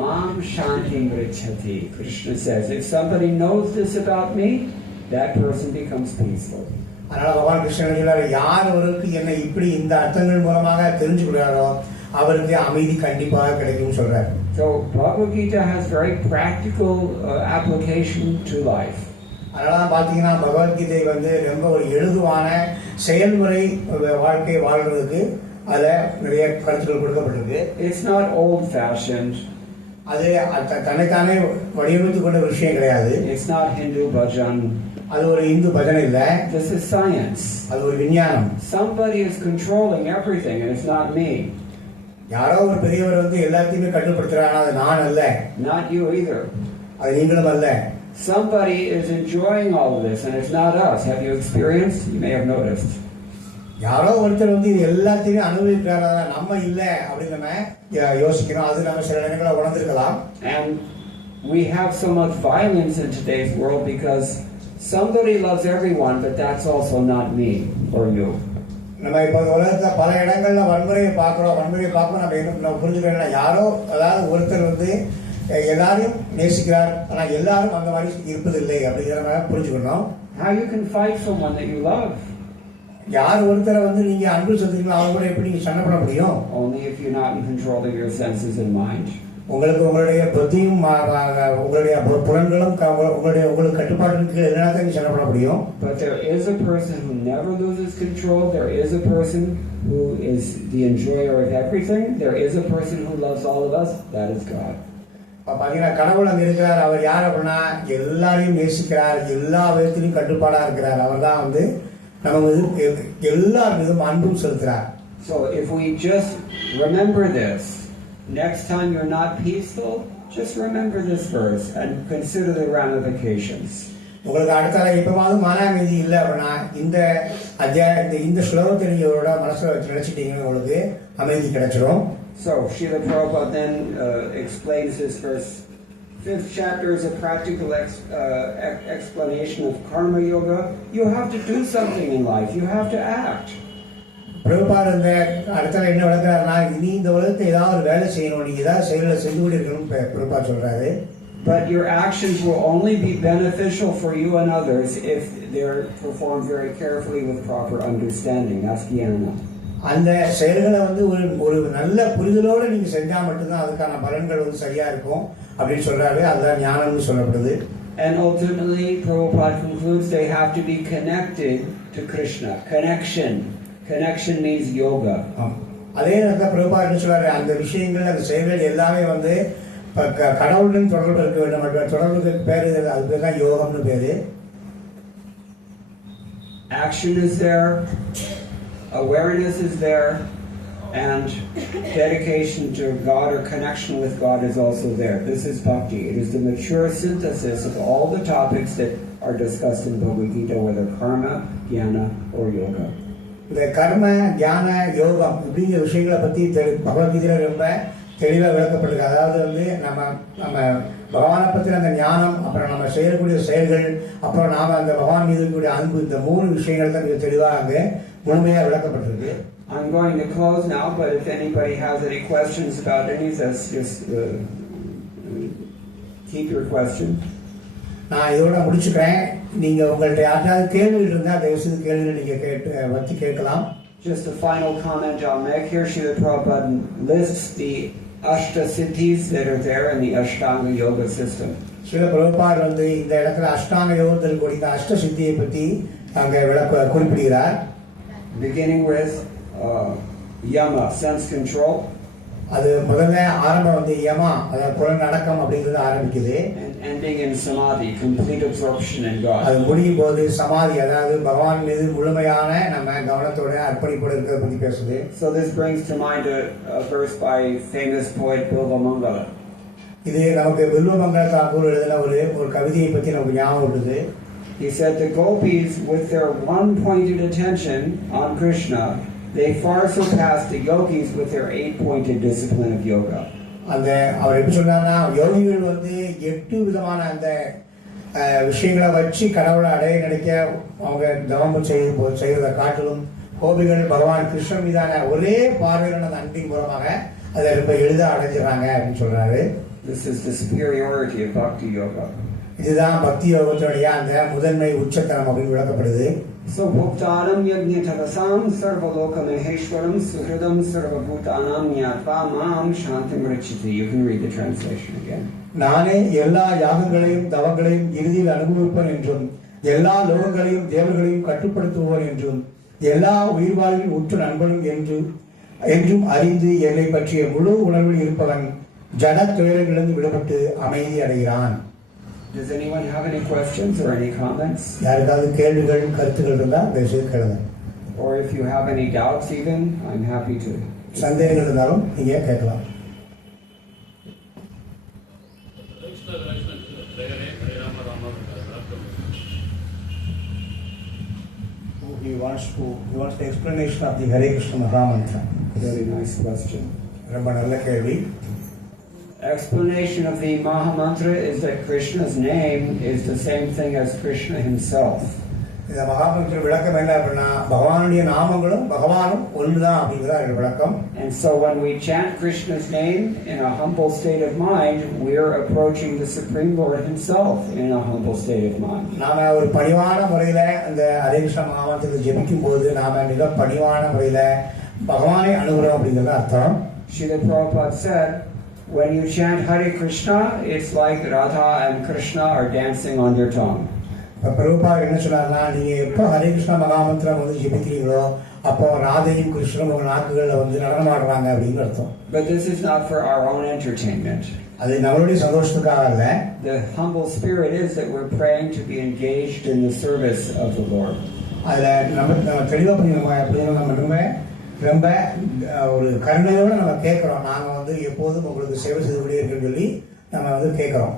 Mam Shanti Vrichati. Krishna says, if somebody knows this about me, that person becomes peaceful. அதனால பகவான் கிருஷ்ணன் சொல்றாரு, யார் ஒருக்கு என்னை இப்படி இந்த அர்த்தங்கள் மூலமாக தெரிஞ்சுக்கிறாரோ அவருக்கு அமைதி கண்டிப்பாக கிடைக்கும் சொல்றாரு. So Bhagavad Gita has very practical application to life. அதனால பாத்தீங்கன்னா பகவத்கீதை வந்து ரொம்ப ஒரு எழுதுவான செயல்முறை வாழ்க்கை வாழ்றதுக்கு அதுல நிறைய கருத்துக்கள் கொடுக்கப்பட்டிருக்கு. It's not old fashioned. அது தன்னைத்தானே வடிவமைத்துக் கொண்ட விஷயம் கிடையாது. It's not Hindu bhajan. அது ஒரு இந்து பஜனை இல்ல. This is science. அது ஒரு விஞ்ஞானம். Somebody is controlling everything and it's not me. யாரோ ஒரு பெரியவர் வந்து எல்லாத்தையுமே கட்டுப்படுத்துறாங்க, அது நான் அல்ல. Not you either. அது நீங்களும் அல்ல. Somebody is enjoying all of this and it's not us. Have you experienced? You may have noticed. யாரோ ஒருத்தர் வந்து இது எல்லாத்தையுமே அனுபவிக்கிறாரா, நம்ம இல்ல அப்படின்னு நம்ம யோசிக்கிறோம். அது நம்ம சில நேரங்களில் உணர்ந்திருக்கலாம். And we have so much violence in today's world because somebody loves everyone, but that's also not me or you. நம்ம இப்போ உலகத்துல பல இடங்கள்ல வன்முறையை பார்க்கிறோம். நம்ம புரிஞ்சுக்கிறோம், யாரோ அதாவது ஒருத்தர் வந்து எல்லாரையும் நேசிக்கிறார், ஆனா எல்லாரும் அந்த மாதிரி இருப்பதில்லை அப்படிங்கிற புரிஞ்சுக்கணும். How you can fight someone that you love? யார் ஒருத்தரை வந்து நீங்க அன்பு செலுத்துறீங்களோ அவங்க கூட எப்படி நீங்க சண்டை பண்ண முடியும்? Only if you're not in control of your senses and mind. உங்களுக்கு உங்களுடைய புத்தியும் உங்களுடைய புலன்களும் உங்களுக்கு கட்டுப்பாட்டுக்கு இல்லைனா தான் சண்டை பண்ண முடியும். But there is a person who never loses control. There is a person who is the enjoyer of everything. There is a person who loves all of us. That is God. பாத்தீங்கன்னா கடவுள் அங்க இருக்கிறார். அவர் யார் அப்படின்னா எல்லாரையும் நேசிக்கிறார், எல்லா விதத்திலையும் கட்டுப்பாடா இருக்கிறார். அவர் தான் வந்து நம்ம எல்லார் மீதும் அன்பும் செலுத்துறார். So if we just remember this, next time you're not peaceful, just remember this verse and consider the ramifications. உங்களுக்கு அடுத்த எப்பவாவது மன அமைதி இல்லை அப்படின்னா இந்த ஸ்லோகத்தை நீங்களோட மனசுல வச்சு நினைச்சிட்டீங்கன்னா உங்களுக்கு அமைதி கிடைச்சிடும். So Srila Prabhupada then explains this verse. 5th chapter is a practical explanation of karma yoga. You have to do something in life. You have to act. Prabhupada இந்த அடுத்த என்ன விளக்குறாருன்னா, இனி இந்த உலகத்தை ஏதாவது ஒரு வேலை செய்யணும், நீங்க ஏதாவது செயலை செஞ்சு கொண்டு இருக்கணும் பிரபுபார் சொல்றாரு. But your actions will only be beneficial for you and others if they're performed very carefully with proper understanding. That's jnana. அந்த செயல்களை வந்து ஒரு நல்ல புரிதலோட நீங்க செஞ்சா மட்டும்தான் அதுக்கான பலன்கள் வந்து சரியா இருக்கும் அப்படின்னு சொல்றாரு. அதுதான் ஞானம்னு சொல்லப்படுது. And ultimately, Prabhupada concludes they have to be connected to Krishna. Connection means yoga. அதே நேரத்தில் பிரபுபாத் என்ன சொல்றாரு, அந்த விஷயங்கள் அந்த செயல்கள் எல்லாமே வந்து கடவுளுடன் தொடர்பு இருக்க வேண்டும். தொடர்புக்கு பேரு அது பேர் தான் யோகம்னு பேரு. Action is there, awareness is there, and dedication to God or connection with God is also there. This is bhakti. It is the mature synthesis of all the topics that are discussed in Bhagavad Gita, whether karma, jnana, or yoga. இந்த கர்ம ஞான யோகம் இப்படிங்கிற விஷயங்களை பத்தி பகவத்கீதையில ரொம்ப தெளிவாக விளக்கப்பட்டிருக்கு. அதாவது வந்து நம்ம பகவானை பற்றின அந்த ஞானம், அப்புறம் நம்ம செய்யக்கூடிய செயல்கள், அப்புறம் நாம அந்த பகவான் மீது இருக்கக்கூடிய அன்பு, இந்த 3 விஷயங்கள் தான் மிக தெளிவாக அங்கே முழுமையாக விளக்கப்பட்டிருக்கு. I'm going to close now, but if anybody has any questions about any of this, just keep your questions. நான் இதோட முடிச்சுக்கிறேன். நீங்க உங்கள்ட்ட யாராவது கேள்விகள் இருந்தால் தயவுசெய்து கேள்விகளை நீங்க கேட்கலாம். Just a final comment I'll make here. Srila Prabhupada lists the Ashta Siddhis that are there in the Ashtanga Yoga system. Srila Prabhupad வந்து இந்த இடத்துல அஷ்டாங்க யோகத்தில் கூடிய அஷ்ட சித்தியை பற்றி அங்கே குறிப்பிடுகிறார். Beginning with Yama, sense control. அது முதல்ல ஆரம்பம் வந்து யமா, அதாவது புலநடக்கம் அப்படிங்கிறது ஆரம்பிக்குது. and ending in samadhi, complete absorption in God. அது முடியும் போது சமாதி, அதாவது பகவான் மீது முழுமையான நம்ம கவனத்தோட அர்ப்பணிப்போட இருக்கிறத பத்தி பேசுது. So this brings to mind a verse by famous poet Bilva Mangala. இது நமக்கு பில்வமங்கல தாக்கூர் எழுதின ஒரு கவிதையை பத்தி நமக்கு ஞாபகம் வருது. He said the gopis, with their one-pointed attention on Krishna, they far surpassed the yogis with their 8-pointed discipline of yoga. அந்த அவர் எப்படி சொன்னார்னா, யோகிகள் வந்து 8 விதமான அந்த விஷயங்களை வச்சு கடவுளை அடைய நினைக்க அவங்க தவம் செய்வதை காட்டிலும் கோபிகள் பகவான் கிருஷ்ணன் மீதான ஒரே பார்வையிலான அந்த அன்பின் மூலமாக அதை ரொம்ப எளிதாக அடைஞ்சிடறாங்க அப்படின்னு சொல்றாரு. This is the superiority of bhakti yoga. இதுதான் பக்தி யோகத்தினுடைய அந்த முதன்மை உச்சத்தனம் அப்படின்னு விளக்கப்படுது. So bhuktanam yajñatavasam sarvaloka maheshwaram suhridam sarvabhutanam nyatva mam shantim richiti. You can read the translation again. நானே எல்லா யாகங்களையும் தவங்களையும் இறுதியில் அனுபவிப்பேன் என்றும் எல்லா லோகங்களையும் தேவர்களையும் கட்டுப்படுத்துவோன் என்றும் எல்லா உயிர்வாழ்வின் உற்ற நண்பனும் என்றும் அறிந்து என்னை பற்றிய முழு உணர்வில் இருப்பவன் ஜட துயரங்களிலிருந்து விடுபட்டு அமைதி அடைகிறான். Does anyone have any questions or any comments? யாருக்காவது கேள்விகள் கருத்துக்கள் இருந்தால் தயவுசெய்து கேளுங்க. Or if you have any doubts even, I'm happy to. சந்தேகங்கள் இருந்தாலும் நீங்க கேட்கலாம். He wants the explanation of the Hare Krishna Maha Mantra. Very nice question. ரொம்ப நல்ல கேள்வி. Explanation of the Maha Mantra is that Krishna's name is the same thing as Krishna himself. இந்த மகாமந்திர விளக்கம் என்ன அப்படின்னா, பகவானுடைய நாமங்களும் பகவானும் ஒன்றுதான் அப்படிங்கிறதா இந்த விளக்கம். And so when we chant Krishna's name in a humble state of mind, we are approaching the Supreme Lord himself in a humble state of mind. நாம ஒரு பணிவான முறையில அந்த ஹரே கிருஷ்ண மகாமந்திரத்தை ஜெபிக்கும் போது நாம மிக பணிவான முறையில பகவானை அணுகுறோம் அப்படிங்கிறது அர்த்தம். Srila Prabhupada said, when you chant Hare Krishna, it's like Radha and Krishna are dancing on your tongue. Prabhupada என்ன சொன்னார்னா, நீங்க எப்போ ஹரே கிருஷ்ண மகாமந்திரம் வந்து ஜெபிக்கிறீங்களோ அப்போ ராதையும் கிருஷ்ணனும் உங்க நாக்குகள்ல வந்து நடனமாடுறாங்க அப்படின்னு அர்த்தம். But this is not for our own entertainment. அது நம்மளுடைய சந்தோஷத்துக்காக அல்ல. The humble spirit is that we're praying to be engaged in the service of the Lord. அதுல நம்ம தெளிவா புரியணும். நம்ம ரொம்ப ஒரு கருணையோட நம்ம கேட்கிறோம், நாங்க வந்து எப்போதும் உங்களுக்கு சேவை செய்யக்கூடிய இருக்குன்னு சொல்லி நம்ம வந்து கேட்கிறோம்.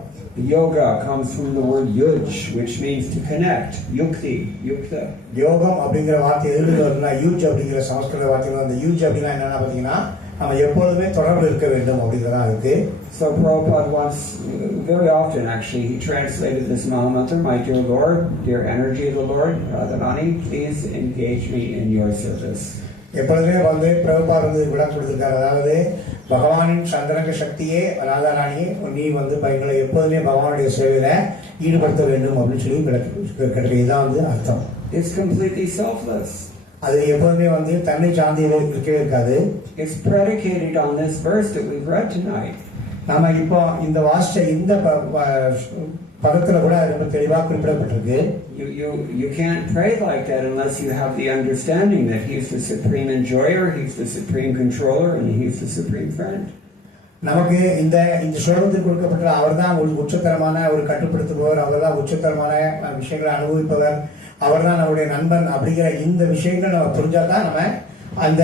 Yoga comes from the word yuj, which means to connect. Yukti, yukta. யோகம் அப்படிங்கிற வார்த்தை எதிர்த்து வருதுன்னா யூஜ் அப்படிங்கிற சமஸ்கிருத வார்த்தையில அந்த யூஜ் அப்படின்னா என்னன்னா பாத்தீங்கன்னா, நம்ம எப்போதுமே தொடர்பு இருக்க வேண்டும் அப்படிங்கிறதா இருக்கு. So Prabhupada once, very often actually, he translated this Mahamantra, my dear Lord, dear energy of the Lord, Radharani, please engage me in your service. எப்பொழுதுமே வந்து பிரபுபார் வந்து விளக்கம் கொடுத்திருக்காரு. அதாவது பகவானின் சந்திரங்க சக்தியே ராதாராணியே, நீ வந்து எங்களை எப்போதுமே பகவானுடைய சேவையில ஈடுபடுத்த வேண்டும் அப்படின்னு சொல்லி இதுதான் வந்து அர்த்தம். It's completely selfless. அது எப்போதுமே வந்து தன்னை சார்ந்தியே இருக்கவே இருக்காது. It's predicated on this verse that we've read tonight. நாம இப்போ இந்த வாசிச்ச இந்த பதத்துல கூட ரொம்ப தெளிவாக குறிப்பிடப்பட்டிருக்கு. You can't pray like that unless you have the understanding that He is the supreme enjoyer, He's the supreme controller, and He's the supreme friend. நமக்கு இந்த ஸ்லோகத்தில் கொடுக்கப்பட்ட அவர்தான் உச்சத்தரமான ஒரு கட்டுப்படுத்துபவர், அவர்தான் உச்சத்தரமான விஷயங்களை அனுபவிப்பவர், அவர்தான் நம்முடைய நண்பன் அப்படிங்கிற இந்த விஷயங்கள் நம்ம புரிஞ்சாதான் நம்ம அந்த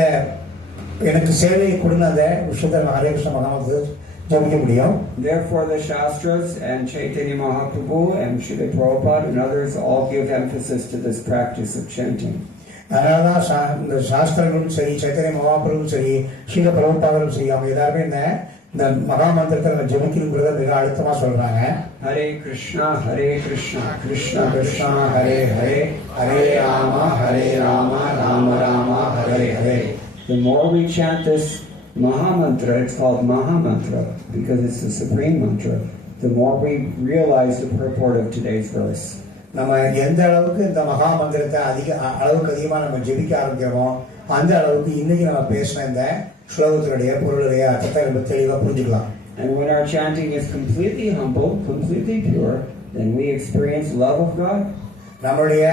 எனக்கு சேவையை கொடுங்க அந்த விஷயத்தை நம்ம ஹரே கிருஷ்ண மகாமந்திரத்தை ஜபிக்க முடியும். Therefore the Shastras and Chaitanya Mahaprabhu and Srila Prabhupada and others all give emphasis to this practice of chanting. அதனாலதான் இந்த சாஸ்திரங்களும் சரி, சைத்தன்ய மகாபிரபுவும் சரி, ஸ்ரீல பிரபுபாதரும் சரி, அவங்க எல்லாருமே இந்த மகாமந்திரத்தை நம்ம ஜபிக்கணுங்கிறத மிக அழுத்தமா சொல்றாங்க. Hare Krishna Hare Krishna Krishna Krishna Hare Hare, Hare Rama Hare Rama, Rama Rama Hare Hare. The more we chant this Maha Mantra, it's called Maha Mantra because it's the supreme mantra. The more we realize the purport of today's verse. நம்ம எந்த அளவுக்கு இந்த மகா மந்திரத்தை அளவுக்கு அதிகமா நம்ம ஜெபிக்க ஆரம்பிக்கிறோமோ அந்த அளவுக்கு இன்னைக்கு நம்ம பேசின இந்த ஸ்லோகத்தினுடைய பொருளுடைய அர்த்தத்தை நம்ம தெளிவா புரிஞ்சுக்கலாம். And when our chanting is completely humble, completely pure, then we experience love of God. நம்மளுடைய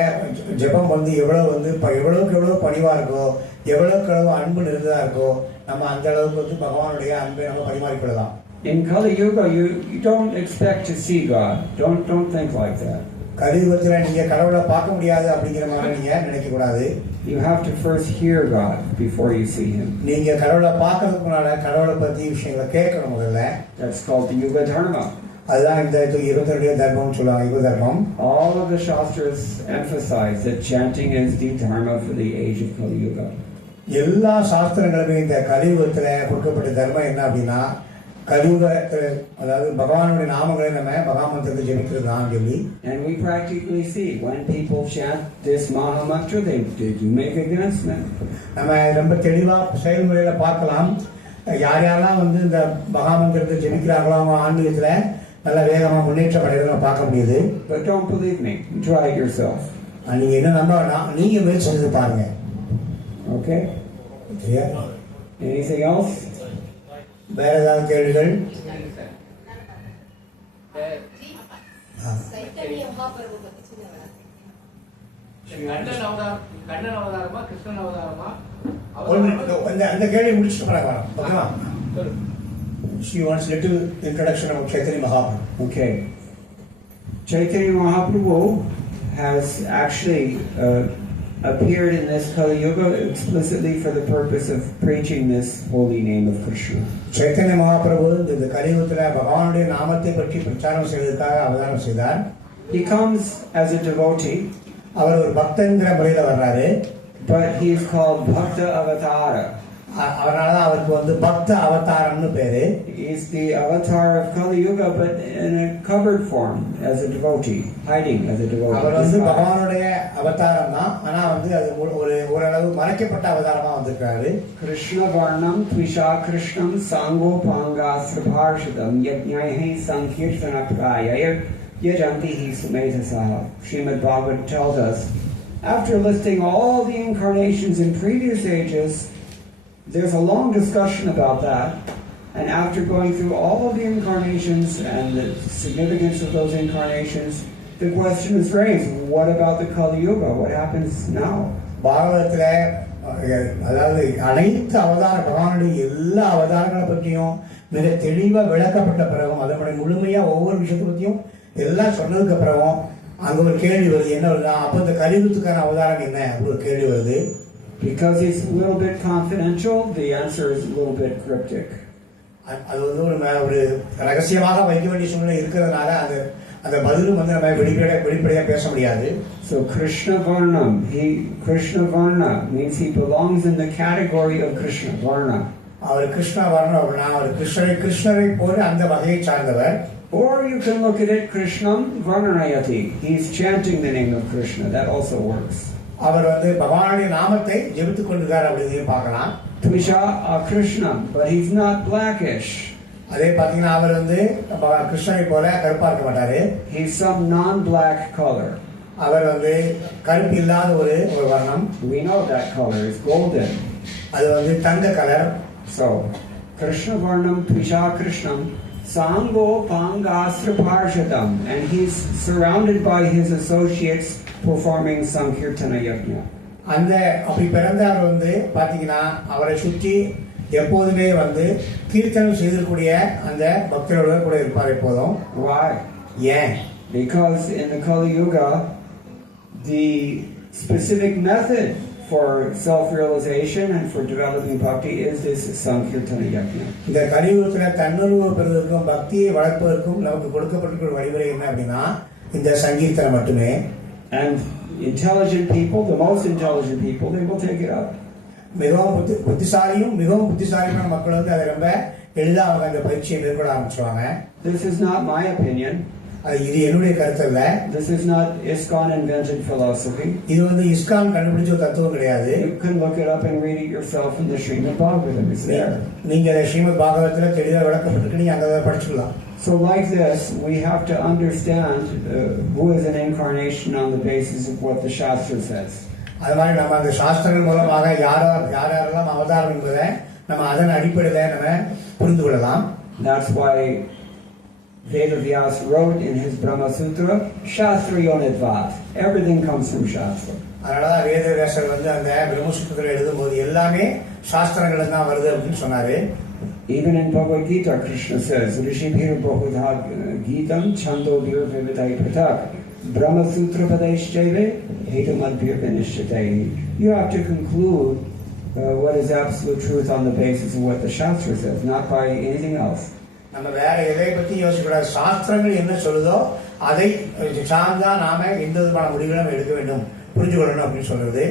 ஜெபம் வந்து எவ்வளவுக்கு எவ்வளவு பணிவா இருக்கோ, எவ்வளவுக்கு எவ்வளவு அன்பு நிறைந்ததா இருக்கோ, நம்ம அந்த அளவுக்கு வந்து பகவானுடைய அன்பை நம்ம பரிமாறிக்கொள்ளலாம். In Kali Yuga, you don't expect to see God. Don't think like that. கலியுகத்துல நீங்க கடவுளை பார்க்க முடியாது அப்படிங்கிற மாதிரி நீங்க நினைக்க கூடாது. You have to first hear God before you see Him. நீங்க கடவுளை பார்க்கறதுக்கு முன்னால கடவுளை பத்தி விஷயங்களை கேட்கணும் முதல்ல. That's called the Yuga Dharma. அதுதான் இந்த 22 தர்மம் சொல்லுவாங்க, யுக தர்மம். All of the Shastras emphasize that chanting is the dharma for the age of Kali Yuga. எல்லா சாஸ்திரங்களுமே இந்த கலியுகத்துல கொடுக்கப்பட்ட தர்மம் என்ன அப்படின்னா, கலியுகத்துல அதாவது பகவானுடைய நாமங்களை நம்ம மகாமந்திரத்தை ஜெபிக்கிறது தான் சொல்லி. And we practically see when people chant this Maha Mantra, they do make advancement. நம்ம ரொம்ப தெளிவா செயல்முறையில பார்க்கலாம். யார் யாரெல்லாம் வந்து இந்த மகாமந்திரத்தை ஜெபிக்கிறாங்களோ அவங்க ஆன்மீகத்துல நல்ல வேகமா முன்னேற்றம் அடைகிறத பார்க்க முடியுது. But don't believe me. Try it yourself. நீங்க என்ன நம்ப வேண்டாம், நீங்க முயற்சி செய்து பாருங்க. Okay? சரியா? Anything else? வேற ஏதாவது கேள்விகள்? அந்த கேள்வி முடிச்சுட்டு பரவாயில்ல. ஓகேவா? She wants little introduction of Chaitanya Mahaprabhu. Okay. Chaitanya Mahaprabhu has actually appeared in this Kali Yuga explicitly for the purpose of preaching this holy name of Krishna. Chaitanya Mahaprabhu இந்த கலியுகத்துல பகவானுடைய நாமத்தை பற்றி பிரச்சாரம் செய்வதற்காக அவதாரம் செய்தார். He comes as a devotee. அவர் ஒரு பக்தங்கிற முறையில வர்றாரு. But he is called Bhakta Avatara. அவரால் அவருக்கு வந்து பக்த அவதாரம்னு பேரு. He is the avatar of Kali Yuga, but in a covered form as a devotee, hiding as a devotee. அவர் வந்து பகவானுடைய அவதாரம் தான், ஆனா வந்து அது ஓரளவு மறைக்கப்பட்ட அவதாரமா வந்திருக்காரு. Krishna Varnam Tvisha Krishnam Sango Panga Srabharshadam Yajnaihi Sankirtana Praya Yajantihi Sumedhasaha. Srimad Bhagavatam tells us, after listing all the incarnations in previous ages, there's a long discussion about that, and after going through all of the incarnations and the significance of those incarnations, the question is raised, what about the Kali Yuga? What happens now? பாகவதத்துல அதாவது அனைத்து அவதார பகவானுடைய எல்லா அவதாரங்களை பற்றியும் மிக தெளிவா விளக்கப்பட்ட பிறகும் அதனுடைய முழுமையா ஒவ்வொரு விஷயத்தை பற்றியும் எல்லாம் சொன்னதுக்கு அப்புறமும் அங்க ஒரு கேள்வி வருது. என்ன வருதுன்னா, அப்ப இந்த கலியுகத்துக்கான அவதாரம் என்ன அப்படி ஒரு கேள்வி வருது. Because it's a little bit confidential, the answer is a little bit cryptic. அது வந்து ஒரு ரகசியமாக வைக்க வேண்டிய சூழ்நிலை இருக்கிறதுனால அந்த பதிலும் வந்து நம்ம வெளிப்படையா பேச முடியாது. So Krishna Varnam, Krishna Varna means he belongs in the category of Krishna Varna. அவர் கிருஷ்ண வர்ணம் அப்படின்னா அவர் கிருஷ்ணரை போல அந்த வகையை சார்ந்தவர். Or you can look at it, Krishnam Varnayati. He's chanting the name of Krishna. That also works. அவர் வந்து பகவானுடைய நாமத்தை ஜெபித்துக் கொண்டிருக்கார் அப்படின்னு பார்க்கலாம். Tvisha Krishnam, but he's not blackish. அதே பாத்தீங்கன்னா அவர் வந்து கிருஷ்ணரை போல கருப்பா இருக்க மாட்டாரு. He's some non-black color. அவர் வந்து கருப்பு இல்லாத ஒரு வர்ணம். We know that color is golden. அது வந்து தங்க colour. So Krishna Varnam Tvisha Krishnam Sango Pangasra Parshadam, and he's surrounded by his associates performing Sankirtana Yajna. அந்த அப்படி பிறந்தார் வந்து பாத்தீங்கன்னா அவரை சுற்றி எப்போதுமே வந்து கீர்த்தனம் செய்திருக்கூடிய அந்த பக்தரோட கூட இருப்பார் எப்போதும். Why? ஏன்? Because in the Kali Yuga, the specific method for self-realization and for developing bhakti is this Sankirtana Yajna. இந்த கலியுகத்துல தன்னுருவ பெறுவதற்கும் பக்தியை வளர்ப்பதற்கும் நமக்கு கொடுக்கப்பட்டிருக்கிற வழிமுறை என்ன அப்படின்னா இந்த சங்கீர்த்தனம் மட்டுமே. And intelligent people, the most intelligent people, they will take it up. மிகவும் புத்திசாலியான மக்கள் வந்து அதை ரொம்ப எளிதாக அவங்க அந்த பயிற்சியை மேற்கொள்ள ஆரம்பிச்சுவாங்க. This is not my opinion. இது என்னுடைய கருத்து அல்ல. This is not ISKCON invented philosophy. இது வந்து இஸ்கான் கண்டுபிடிச்ச தத்துவம் கிடையாது. You can look it up and read it yourself in the Srimad Bhagavatam. It's there. நீங்க ஸ்ரீமத் பாகவதத்துல தெளிவாக விளக்கப்பட்டிருக்கு, நீங்க அங்க படிச்சுக்கலாம். So like this, we have to understand who is an incarnation on the basis of what the Shastra says. அது மாதிரி நம்ம அந்த சாஸ்திரங்கள் மூலமாக யாரெல்லாம் அவதாரம் என்பதை நம்ம அதன் அடிப்படையில் நம்ம புரிந்து கொள்ளலாம். That's why Vedavyas wrote in his Brahma Sutra, Shastrayonidvat. Everything comes from Shastra. அதனாலதான் வேதவியாசர் வந்து அந்த பிரம்மசூத்திரத்தில் எழுதும்போது எல்லாமே சாஸ்திரங்கள் தான் வருது அப்படின்னு சொன்னாரு. Even in Bhagavad Gita, Krishna says, Rishibhir Bahudha Gitam Chando Bir Vividai Pratak Brahma Sutra Padeshcheve Hetamadbir Vinishchate. You have to conclude what is absolute truth on the basis of what the Shastra says, not by anything else. நம்ம வேற எதை பத்தி யோசிக்கூடாது. சாஸ்திரங்கள் என்ன சொல்லுதோ அதை சார்ந்தா நாம எந்த விதமான முடிவுகளும் எடுக்க வேண்டும், புரிஞ்சு கொள்ளணும் அப்படின்னு சொல்றது.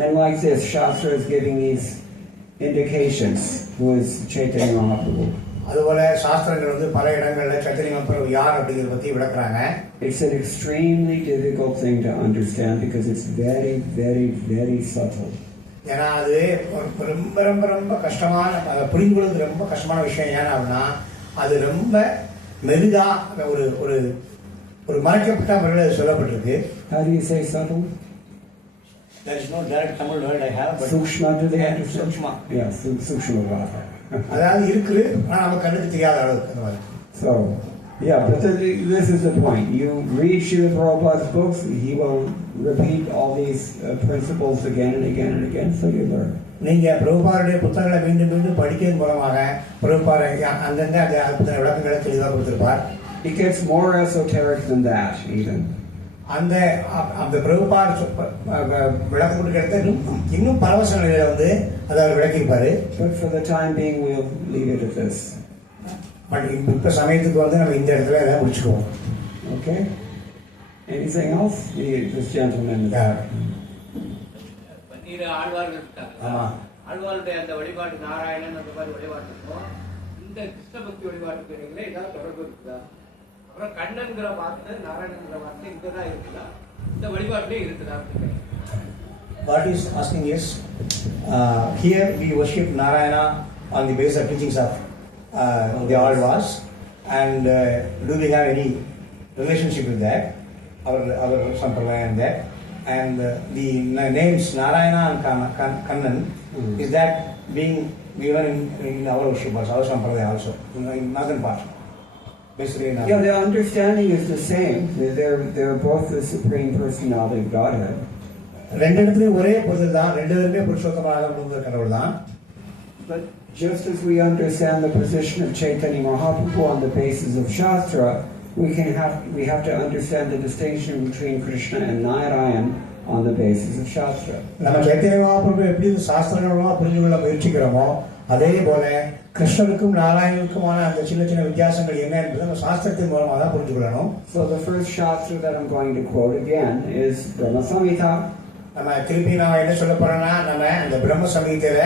And like this, Shastra is giving these indications who is Chaitanya Mahaprabhu. அதுபோல சாஸ்திரங்கள் வந்து பல இடங்கள்ல சைத்தன்ய மகாபிரபு யார் அப்படிங்கறத பத்தி விளக்குறாங்க. It's an extremely difficult thing to understand because it's very, very, very subtle. ஏன்னா அது ரொம்ப ரொம்ப ரொம்ப கஷ்டமான, அதை புரிந்து கொள்வது ரொம்ப கஷ்டமான விஷயம். ஏன்னா அப்படின்னா அது ரொம்ப மெதுதா ஒரு ஒரு ஒரு மறைக்கப்பட்ட முறையில் சொல்லப்பட்டிருக்கு. How do you say subtle? There is no direct Tamil word I have, but Sukshma, do they understand? Sukshma. Yeah, Sukshma Vada. அதாவது இருக்குது, ஆனால் நமக்கு கண்ணுக்கு தெரியாத அளவுக்கு அந்த மாதிரி. So, yeah, but this is the point. You read Srila Prabhupada's books, he will repeat all these principles again and again and again, so you learn. நீங்க பிரபுபாருடைய புத்தகங்களை மீண்டும் மீண்டும் படிக்கிறது மூலமாக பிரபுபார அங்கங்க அந்த விளக்கங்களை தெளிவாக கொடுத்திருப்பார். It gets more esoteric than that, even. அந்த அந்த பிரபுபார் விளக்கம் கொடுக்கறது இன்னும் பரவச நிலையில வந்து அதை அவர் விளக்கியிருப்பாரு. But for the time being, we'll leave it at this. But இப்ப சமயத்துக்கு வந்து நம்ம இந்த இடத்துல அதை முடிச்சுக்குவோம். Okay? Anything else? This gentleman. ஆழ்வார்கள் இருக்காங்க. ஆழ்வாருடைய அந்த வழிபாட்டு நாராயணன் அந்த மாதிரி வழிபாட்டுக்கும் இந்த கிருஷ்ண பக்தி வழிபாட்டுக்கு இடையில ஏதாவது தொடர்பு இருக்குதா? அப்புறம் கண்ணன்கிற வார்த்தை நாராயணங்கிற வார்த்தை இங்கதான் இருக்குதா? இந்த வழிபாட்டிலே இருக்குதா? What is asking is, here we worship Narayana on the basis of teachings of the Alvas, and do we have any relationship with that? Our sampradaya and that, and the names Narayana and Kannan, is that being given in our worship also, our sampradaya also, in northern part? Basically, yeah, the understanding is the same. They're both the Supreme Personality of Godhead. ரெண்டு இடத்துலயும் ஒரே பொருள் தான், ரெண்டு பேருமே புருஷோத்தமான கடவுள் தான். But just as we understand the position of Chaitanya Mahaprabhu on the basis of Shastra, we have to understand the distinction between Krishna and Narayan on the basis of Shastra. நம்ம சைத்தன்ய மகாபிரபு எப்படி சாஸ்திரங்கள் மூலமா புரிஞ்சு கொள்ள முயற்சிக்கிறோமோ அதே போல கிருஷ்ணனுக்கும் நாராயணனுக்குமான அந்த சின்ன சின்ன வித்தியாசங்கள் என்ன என்பதை நம்ம சாஸ்திரத்தின் மூலமா தான் புரிஞ்சு கொள்ளணும். So the first Shastra that I'm going to quote again is Brahma Samhita. நம்ம திருப்பி நாம என்ன சொல்ல போறோம்னா, நம்ம அந்த பிரம்ம சமீதையில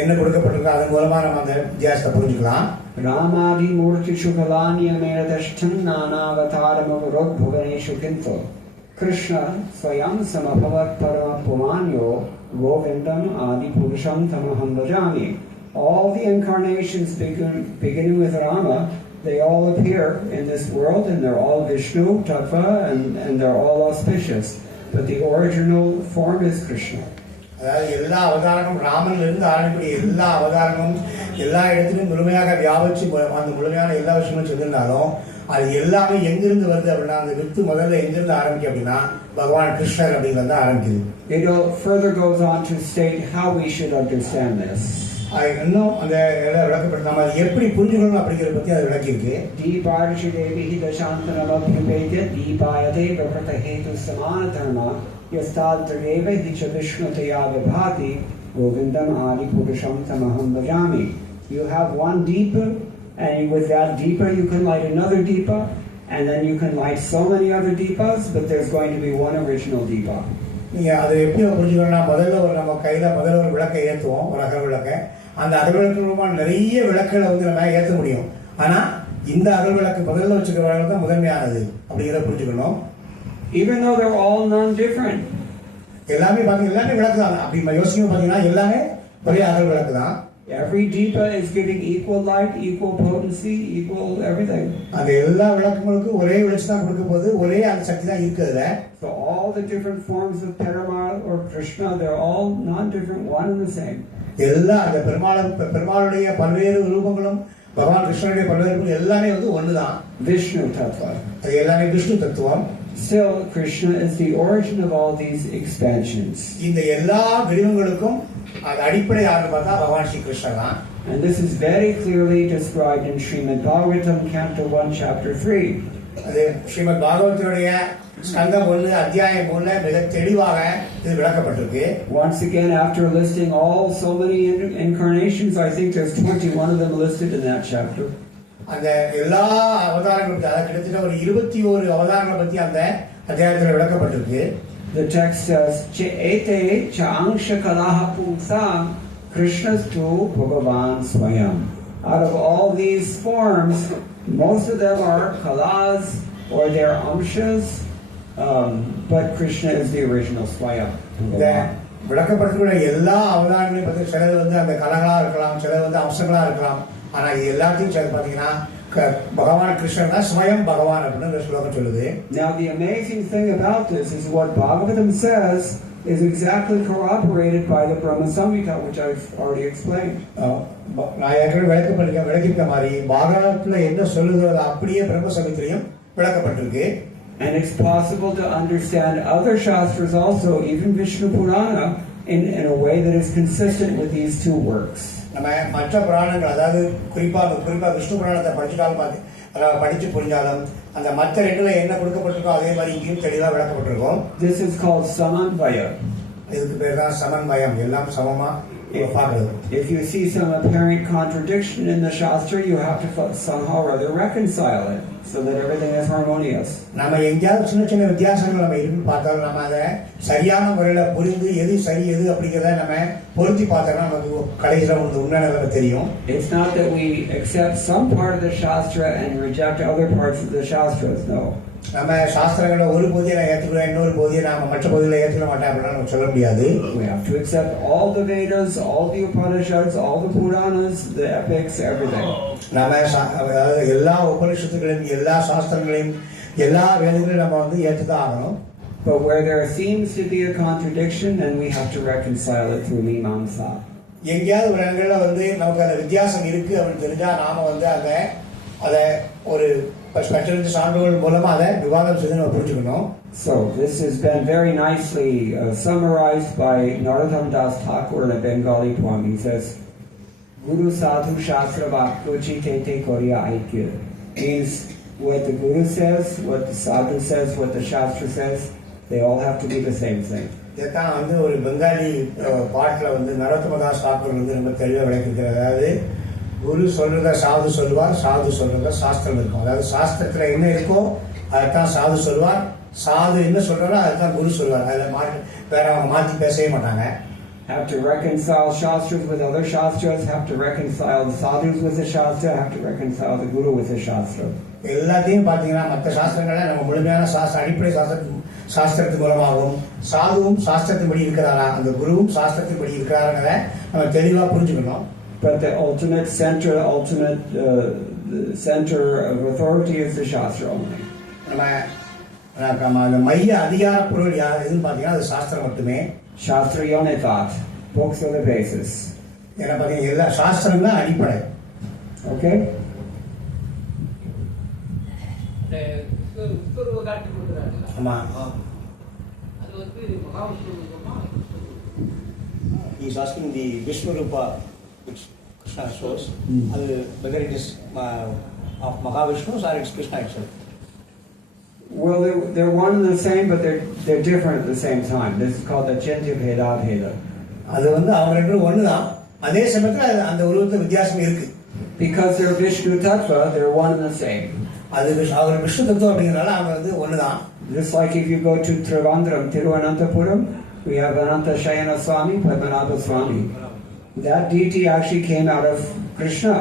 என்ன கொடுக்கப்பட்டிருக்கோ அதன் மூலமா நம்ம அந்த வித்தியாசத்தை புரிஞ்சுக்கலாம். Ramadi Murti Shukalani Ameradashtan Nanavataram Avarod Bhuvaneshu Kinto Krishna Swayam Samabhavat Parama Pumanyo Govindam Adi Purusham Tamaham Bhajami. All the incarnations beginning with Rama, they all appear in this world, and they're all Vishnu, Tattva, and they're all auspicious. But the original form is Krishna. அதாவது எல்லா அவதாரமும் ராமன்ல இருந்து ஆரம்பிக்கூடிய எல்லா அவதாரமும் எல்லா இடத்திலும் முழுமையாக வியாபிச்சு அந்த முழுமையான எல்லா விஷயங்களும் சொல்லியிருந்தாலும் அது எல்லாமே எங்கிருந்து வருது அப்படின்னா, அந்த வித்து முதல்ல எங்கிருந்து ஆரம்பிக்கும் அப்படின்னா பகவான் கிருஷ்ணர் அப்படிங்கிறது ஆரம்பிக்குது. It further goes on to state how we should understand this. இன்னும் அந்த விளக்கப்பட்ட நம்ம எப்படி புரிஞ்சுக்கணும் அப்படிங்கிறத பத்தி அது விளக்கியிருக்கு. Deeparshi Devi Dashantanamabhyupete Deepayate Vavrata Hetu Samana Dharma Yastadreva Hicha Vishnutaya Vibhati Govindam Adi Purusham Tamaham Bhajami. You have one deepa, and with that deepa you can light another deepa, and then you can light so many other deepas, but there's going to be one original deepa. நீங்க அதை எப்படி புரிஞ்சுக்கணும்னா, முதல்ல நம்ம கையில முதல்ல ஒரு விளக்கை ஏற்றுவோம், ஒரு அகல் விளக்கை. அந்த அகல் விளக்கு மூலமா நிறைய விளக்குகளை வந்து நம்ம ஏற்ற முடியும். ஆனா இந்த அகல் விளக்கு முதல்ல வச்சுக்கிற விளக்கு தான் முதன்மையானது அப்படிங்கிறத புரிஞ்சுக்கணும். Even though they're all non-different. எல்லாமே எல்லாமே விளக்கு தான். அப்படி யோசிக்கும் பாத்தீங்கன்னா எல்லாமே ஒரே அகல் விளக்கு தான். Every deepa is giving equal light, equal potency, equal everything. அந்த எல்லா விளக்குகளுக்கும் ஒரே வெளிச்சம் தான் கொடுக்க போகுது, ஒரே அந்த சக்தி தான் இருக்குதுல. So all the different forms of Perumal or Krishna, they're all non-different, one and the same. எல்லா அந்த பெருமாளுடைய பல்வேறு ரூபங்களும் பகவான் கிருஷ்ணனுடைய பல்வேறு எல்லாமே வந்து ஒண்ணுதான். Vishnu Tattva. அது எல்லாமே விஷ்ணு தத்துவம். Still, Krishna is the origin of all these expansions. இந்த எல்லா வடிவங்களுக்கும் அது அடிப்படை யாருன்னு பார்த்தா பகவான் ஸ்ரீ கிருஷ்ணன் தான். And this is very clearly described in Srimad Bhagavatam, Canto 1, Chapter 3. அது ஸ்ரீமத் பாகவதனுடைய ஸ்கந்தம் 1 அத்தியாயம் 3 மிக தெளிவாக இது விளக்கப்பட்டிருக்கு. Once again, after listing so many incarnations, I think there's 21 of them listed in that chapter. அந்த எல்லா அவதாரங்களும் கிட்டத்தட்ட ஒரு 21 அவதாரங்களை பத்தி அந்த அத்தியாயத்தில் விளக்கப்பட்டிருக்கு. The text says, "Ete cha angsha kalaha pungsam Krishnastu Bhagavan Swayam." Out of all these forms, most of them are kalas or they're amshas, but Krishna is the original Swayam. இந்த விளக்கப்பட்டிருக்கிற எல்லா அவதாரங்களையும் பத்தி சிலது வந்து அந்த கலங்களா இருக்கலாம், சிலது வந்து அம்சங்களா இருக்கலாம். ஆனா இது எல்லாத்தையும் சேர்த்து பாத்தீங்கன்னா பகவான் கிருஷ்ணன் தான் ஸ்வயம் பகவான் அப்படின்னு இந்த ஸ்லோகம் சொல்லுது. Now the amazing thing about this is what Bhagavatam says is exactly corroborated by the Brahma Samhita, which I've already explained. நான் ஏற்கனவே விளக்கிருக்க மாதிரி பாகவதத்துல என்ன சொல்லுதோ அது அப்படியே பிரம்ம சமித்திலையும் விளக்கப்பட்டிருக்கு. And it's possible to understand other shastras also, even Vishnu Purana, in a way that is consistent with these two works. நம்ம மற்ற புராணங்கள் அதாவது குறிப்பா விஷ்ணு புராணத்தை படிச்சு புரிஞ்சாலும் அந்த மற்ற ரெண்டுல என்ன கொடுக்கப்பட்டிருக்கோ அதே மாதிரி இங்கேயும் தெளிவா விளக்கப்பட்டிருக்கும். This is called samanvaya. இதுக்கு பேர் தான் சமன்வயம், எல்லாம் சமமா பார்க்கிறது. If you see some apparent contradiction in the shastra, you have to somehow or other reconcile it so that everything is harmonious. நம்ம எங்கேயாவது சின்ன சின்ன வித்தியாசங்கள் நம்ம இருந்து பார்த்தாலும் நம்ம அதை சரியான முறையில புரிந்து எது சரி எது அப்படிங்கிறத நம்ம பொருத்தி பார்த்தோம்னா நமக்கு கடைசியில் ஒரு உண்மையான நிலைமை தெரியும். It's not that we accept some part of the shastra and reject other parts of the shastras. No. நம்ம சாஸ்திரங்கள ஒரு பகுதியை நான் ஏற்றுக்கிறேன், இன்னொரு பகுதியை நாம மற்ற பகுதியில் ஏற்றுக்க மாட்டேன் அப்படின்னு நம்ம சொல்ல முடியாது. We have to accept all the Vedas, all the Upanishads, all the Puranas, the epics, everything. நம்ம எல்லா உபனிஷத்துகளையும் எல்லா சாஸ்திரங்களையும் எல்லா வேதங்களையும் நம்ம வந்து ஏற்றுதான் ஆகணும். But where there seems to be a contradiction, then we have to reconcile it through Mimamsa. எங்கேயாவது ஒரு இடங்கள்ல வந்து நமக்கு அந்த வித்தியாசம் இருக்கு அப்படின்னு தெரிஞ்சா நாம வந்து அதை ஒரு ஸ்பெஷலிஸ்ட் சான்றுகள் மூலமா அதை விவாதம் செய்து நம்ம புரிஞ்சுக்கணும். So this has been very nicely summarized by Narottam Das Thakur in a Bengali poem. He says, "Guru sadhu shastra vakyochi tete korya aikya." Means what the Guru says, what the sadhu says, what the shastra says, they all have to be the same thing. இதைத்தான் வந்து ஒரு பெங்காலி பாட்டுல வந்து நரோத்தம தாஸ் தாக்கூர் வந்து ரொம்ப தெளிவாக விளக்கியிருக்கிறார். அதாவது குரு சொல்றத சாது சொல்லுவார், சாது சொல்றத சாஸ்திரம் இருக்கும். அதாவது சாஸ்திரத்துல என்ன இருக்கோ அதைத்தான் சாது சொல்லுவார், சாது என்ன சொல்றாரோ அதைத்தான் குரு சொல்லுவார். அதில் வேற அவங்க மாற்றி பேசவே மாட்டாங்க. Have to reconcile shastras with other shastras, have to reconcile the sadhus with the shastra, have to reconcile the guru with the shastra. எல்லாத்தையும் பார்த்தீங்கன்னா மற்ற சாஸ்திரங்களை நம்ம முழுமையான அடிப்படை சாஸ்திரத்து மூலமாகவும் சாதுவும் சாஸ்திரத்தின்படி இருக்கிறாரா, அந்த குருவும் சாஸ்திரத்தின்படி இருக்கிறாருங்கிறத நம்ம தெளிவாக புரிஞ்சுக்கணும். But the ultimate center of authority is the shastra only. நம்ம அந்த மைய அதிகார பொருள் எதுன்னு பார்த்தீங்கன்னா அது சாஸ்திரம் மட்டுமே. Shastra yonitat, books are the basis. ஏன்னா பார்த்தீங்கன்னா எல்லா சாஸ்திரம் தான் அடிப்படை. Okay? ஆமா. அது வந்து மகாவிஷ்ணு ரூபமா? He is asking the Vishnu Rupa which Krishna shows. Whether it is of Mahavishnu or it's Krishna itself. Well, they're one and the same, but they're different at the same time. This is called the Chintya Bheda Bheda. அது வந்து அவங்க ரெண்டும் ஒண்ணுதான், அதே சமயத்துல அந்த உருவத்துல வித்தியாசம் இருக்கு. Because they're Vishnu Tattva, they're one and the same. அது அவர் விஷ்ணு தத்துவம் அப்படிங்கறனால அவங்க வந்து ஒண்ணுதான். Just like if you go to Trivandrum, Tiruvananthapuram, we have Ananta Shayana Swami, Padmanabha Swami. That deity actually came out of Krishna.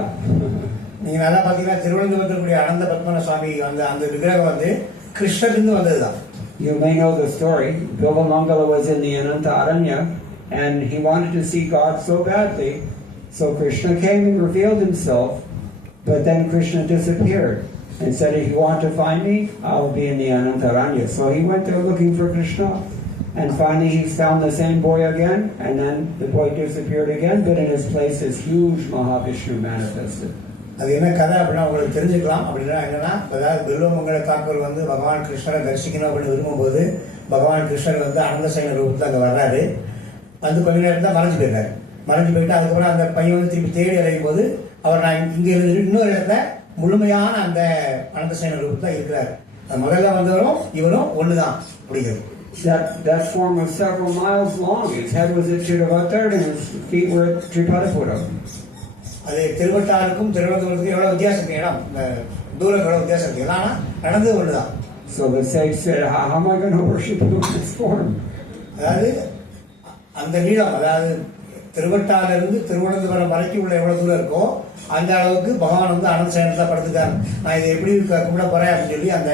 நீங்க நல்லா பாத்தீங்கன்னா திருவனந்தபுரத்துடைய அனந்த பத்மநாப சுவாமி அந்த விக்கிரகம் வந்து கிருஷ்ணரிலிருந்து வந்ததுதான். You may know the story. Bilvamangala was in the Ananta Aranya and he wanted to see God so badly. So Krishna came and revealed himself, but then Krishna disappeared and said, if you want to find me, I'll be in the Ananta Aranya. So he went there looking for Krishna. And finally he found the same boy again, and then the boy disappeared again, but in his place this huge Mahavishnu manifested. அது என்ன கதை அப்படின்னா உங்களுக்கு தெரிஞ்சுக்கலாம். அப்படின்னா என்னன்னா, அதாவது பில்வமங்கல தாக்கூர் வந்து பகவான் கிருஷ்ணரை தரிசிக்கணும் அப்படின்னு விரும்பும்போது பகவான் கிருஷ்ணர் வந்து அனந்தசயன ரூபத்தில் அங்கே வர்றாரு. வந்து கொஞ்ச நேரம் தான் மறைஞ்சு போயிடுறாரு. மறைஞ்சு போயிட்டு அதுக்கப்புறம் அந்த பையன் வந்து திருப்பி தேடி அடையும் போது அவர் நான் இங்கே இருந்து இன்னொரு இடத்துல முழுமையான அந்த அனந்தசயன ரூபத்தில் இருக்கிறார். முதல்ல வந்தவரும் இவரும் ஒண்ணுதான் அப்படிங்கிறது. That form was several miles long. His head was at Chiravatar and his feet were at Tripadapuram. அது திருவட்டாருக்கும் திருவனந்தபுரத்துக்கும் எவ்வளவு வித்தியாசம் இருக்கு, இடம் தூரம் எவ்வளவு வித்தியாசம் இருக்கு, ஆனா நடந்தது ஒண்ணுதான். So the sage said, how am I going to worship you in this form? அதாவது அந்த நீளம், அதாவது திருவட்டால இருந்து திருவனந்தபுரம் வரைக்கும் உள்ள எவ்வளவு தூரம் இருக்கோ அந்த அளவுக்கு பகவான் வந்து அனந்த சயனத்துல படுத்துக்காரு. நான் இதை எப்படி கும்பிட போறேன் அப்படின்னு சொல்லி அந்த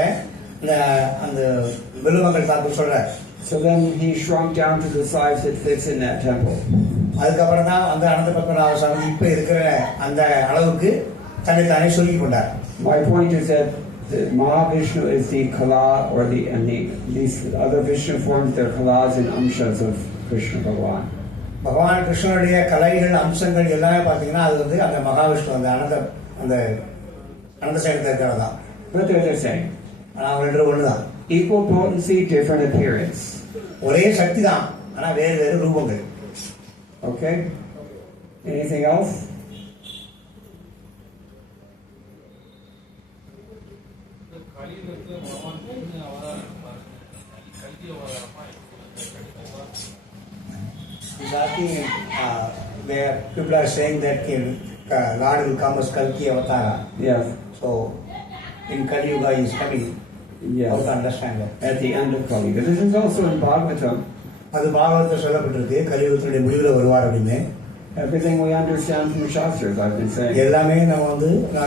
அந்த பில்வமங்கல தாக்கூர் சொல்றாரு. So then he shrunk down to the size that fits in that temple. அதுக்கப்புறம் தான் அந்த அனந்த பத்மநாப சுவாமி இப்ப இருக்கிற அந்த அளவுக்கு தன்னை தானே சொல்லிக் கொண்டார். My point is that the Mahavishnu is the kala, or these other Vishnu forms, they're kalas and amshas of Krishna Bhagavan. பகவான் கிருஷ்ணனுடைய கலைகள் அம்சங்கள் எல்லாமே பார்த்தீங்கன்னா அது வந்து அந்த மகாவிஷ்ணு அந்த அனந்த சயனத்தில் இருக்கிறது தான். But they're the same. ஆனால் அவங்க ரெண்டு ஒண்ணுதான். Equal potency, different appearance. ஒரே சக்தி தான், ஆனா வேறு வேறு ரூபங்கள். Okay? Anything else? He's asking, where people are saying that Lord will come as Kalki Avatara. Yes. So, in Kali Yuga he is coming. Yes. How to understand that? At the end of Kali Yuga. This is also in Bhagavatam. அது பாகவதத்தில் சொல்லப்பட்டிருக்கு, கலியுகத்தினுடைய முடிவில் வருவார் அப்படின்னு. Everything we understand from the Shastras, I've been saying. எல்லாமே நான்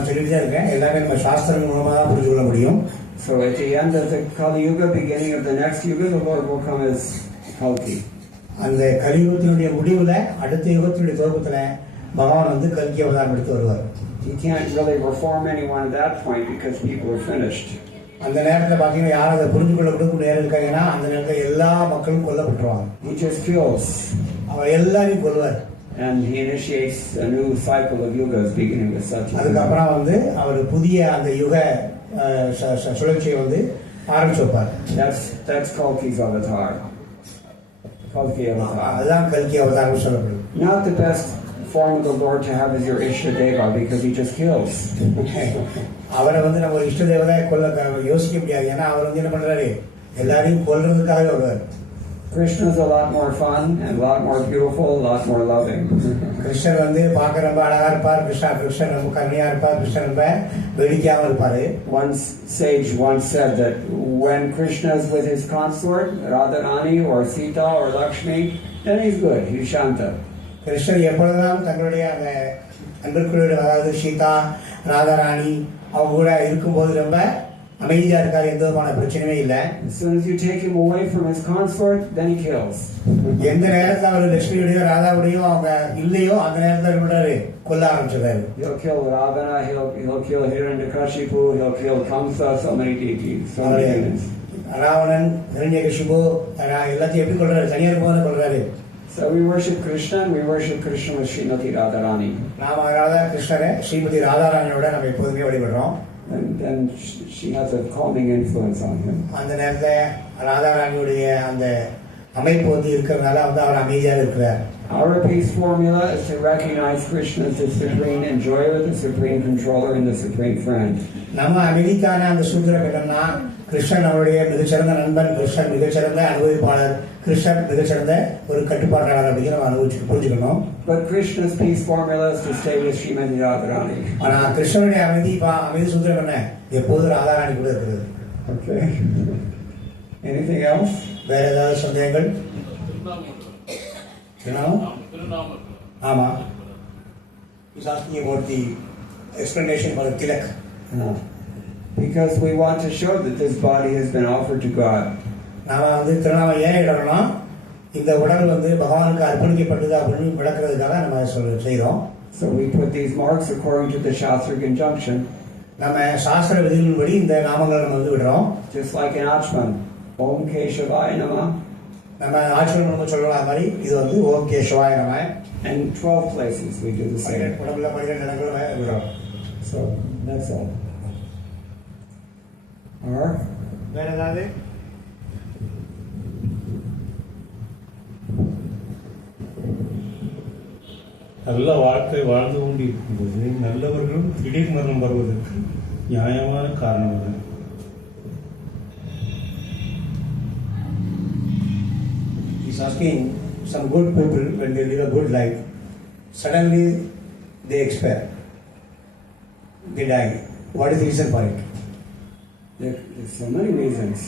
சொல்லிட்டு தான் இருக்கேன், எல்லாமே நம்ம சாஸ்திரம் மூலமா தான் புரிஞ்சு கொள்ள முடியும். So at the end of the Kali Yuga, beginning of the next Yuga, the Lord will come as Kalki. அந்த கலியுகத்தினுடைய முடிவுல அடுத்த யுகத்தினுடைய துவக்கத்துல பகவான் வந்து கல்கி அவதாரம் எடுத்து வருவார். He can't really reform anyone at that point because people are finished. அந்த நேரத்துல பாத்தீங்கன்னா யாரும் அதை புரிஞ்சு கொள்ள கொடுக்கும் நேரம் இருக்காங்கன்னா அந்த நேரத்துல எல்லா மக்களும் கொல்லப்பட்டுருவாங்க. He just kills. அவர் எல்லாரையும் கொல்லுவார். And he initiates a new cycle of yugas beginning with Satya. அதுக்கப்புறம் வந்து அவர் புதிய அந்த யுக சுழற்சியை வந்து ஆரம்பிச்சு வைப்பார். That's Kalki's avatar. Kalki avatar. அதுதான் கல்கி அவதாரம் சொல்லப்படுது. Not the best form of the Lord to have as your Ishtadeva because he just kills. அவரை வந்து நம்ம ஒரு இஷ்ட தேவதையை கொல்ல யோசிக்க முடியாது, ஏன்னா அவர் வந்து என்ன பண்றாரு, எல்லாரையும் கொல்றதுக்காக வருவார். Krishna is a lot more fun and a lot more beautiful, a lot more loving. கிருஷ்ணர் வந்து பார்க்க ரொம்ப அழகா இருப்பார், கிருஷ்ணர் ரொம்ப கருணையா இருப்பார், கிருஷ்ணர் ரொம்ப வேடிக்கையாகவும் இருப்பாரு. One sage once said that when Krishna is with his consort Radharani or Sita or Lakshmi, then he's good, he's Shanta. கிருஷ்ணர் எப்பொழுதும் தங்களுடைய அந்த அன்பர்களுடைய, அதாவது சீதா ராதாராணி அவங்க கூட இருக்கும்போது ரொம்ப அமைதியா இருக்காரு, எந்த விதமான பிரச்சனையுமே இல்லை. As soon as you take him away from his consort, then he kills. எந்த நேரத்துல அவர் லட்சுமியுடையோ ராதாவுடையோ அவங்க இல்லையோ அந்த நேரத்துல விடுறாரு, கொல்ல ஆரம்பிச்சிடுறாரு. He'll kill Ravana, he'll kill Hiranyakashipu, he'll kill Kamsa, so many deities, so many demons. Ravanan, Hiranyakashipu எல்லாத்தையும் எப்படி கொல்றாரு, தனியார் போன கொல்றாரு. So we worship Krishna and we worship Krishna with Srimati Radharani. நாம கிருஷ்ணரை ஸ்ரீமதி ராதாராணியோட நம்ம எப்போதுமே வழிபடுறோம். And she has a calming influence on him. அந்த நேரத்துல ராதாராணியுடைய அந்த அமைப்பு வந்து இருக்கிறதுனால வந்து அவர் அமைதியாக இருக்கிறார். Our peace formula is to recognize Krishna as the supreme enjoyer, the supreme controller, and the supreme friend. நம்ம அமைதிக்கான அந்த சூத்திரம் என்னன்னா, கிருஷ்ணன் அவருடைய மிகச்சிறந்த நண்பன், கிருஷ்ணன் மிகச்சிறந்த அனுபவிப்பாளர், கிருஷ்ணன் மிகச்சிறந்த ஒரு கட்டுப்பாட்டாளர் அப்படிங்கிற நம்ம புரிஞ்சுக்கணும். But Krishna's peace formula is to stay with Srimati Radharani. ஆனா கிருஷ்ணனுடைய அமைதி சூத்திரம் என்ன, எப்போது ராதாராணி கூட இருக்கிறது. Okay. Anything else? வேற ஏதாவது சந்தேகங்கள்? ஆமா. He's asking about the explanation for the tilak. Because we want to show that this body has been offered to God. நாம வந்து திருநாமம் ஏன் இடறோம்னா, இந்த உடல் வந்து பகவானுக்கு அர்ப்பணிக்கப்பட்டது அப்படின்னு விளக்குறதுக்காக நம்ம செய்றோம். So we put these marks according to the Shastric injunction. நம்ம சாஸ்திர விதிகளின்படி இந்த நாமங்களை நம்ம வந்து விடுறோம். Just like in Achman, Om Keshavaya Namah. நம்ம ஆச்சரணம் சொல்லலாம் மாதிரி இது வந்து ஓம் கேசவாய நமः. And 12 places we do the same. உடம்புல 12 இடங்கள்ல விடுறோம். So that's all. Alright. வேற ஏதாவது? நல்ல வாழ்க்கை வாழ்ந்து கொண்டு இருக்கும்போது நல்லவர்களும் திடீர் மரணம் வருவதற்கு நியாயமான காரணம் என்ன? He's asking some good people when they live a good life, suddenly they expire, they die. What is the reason for it? There's so many reasons.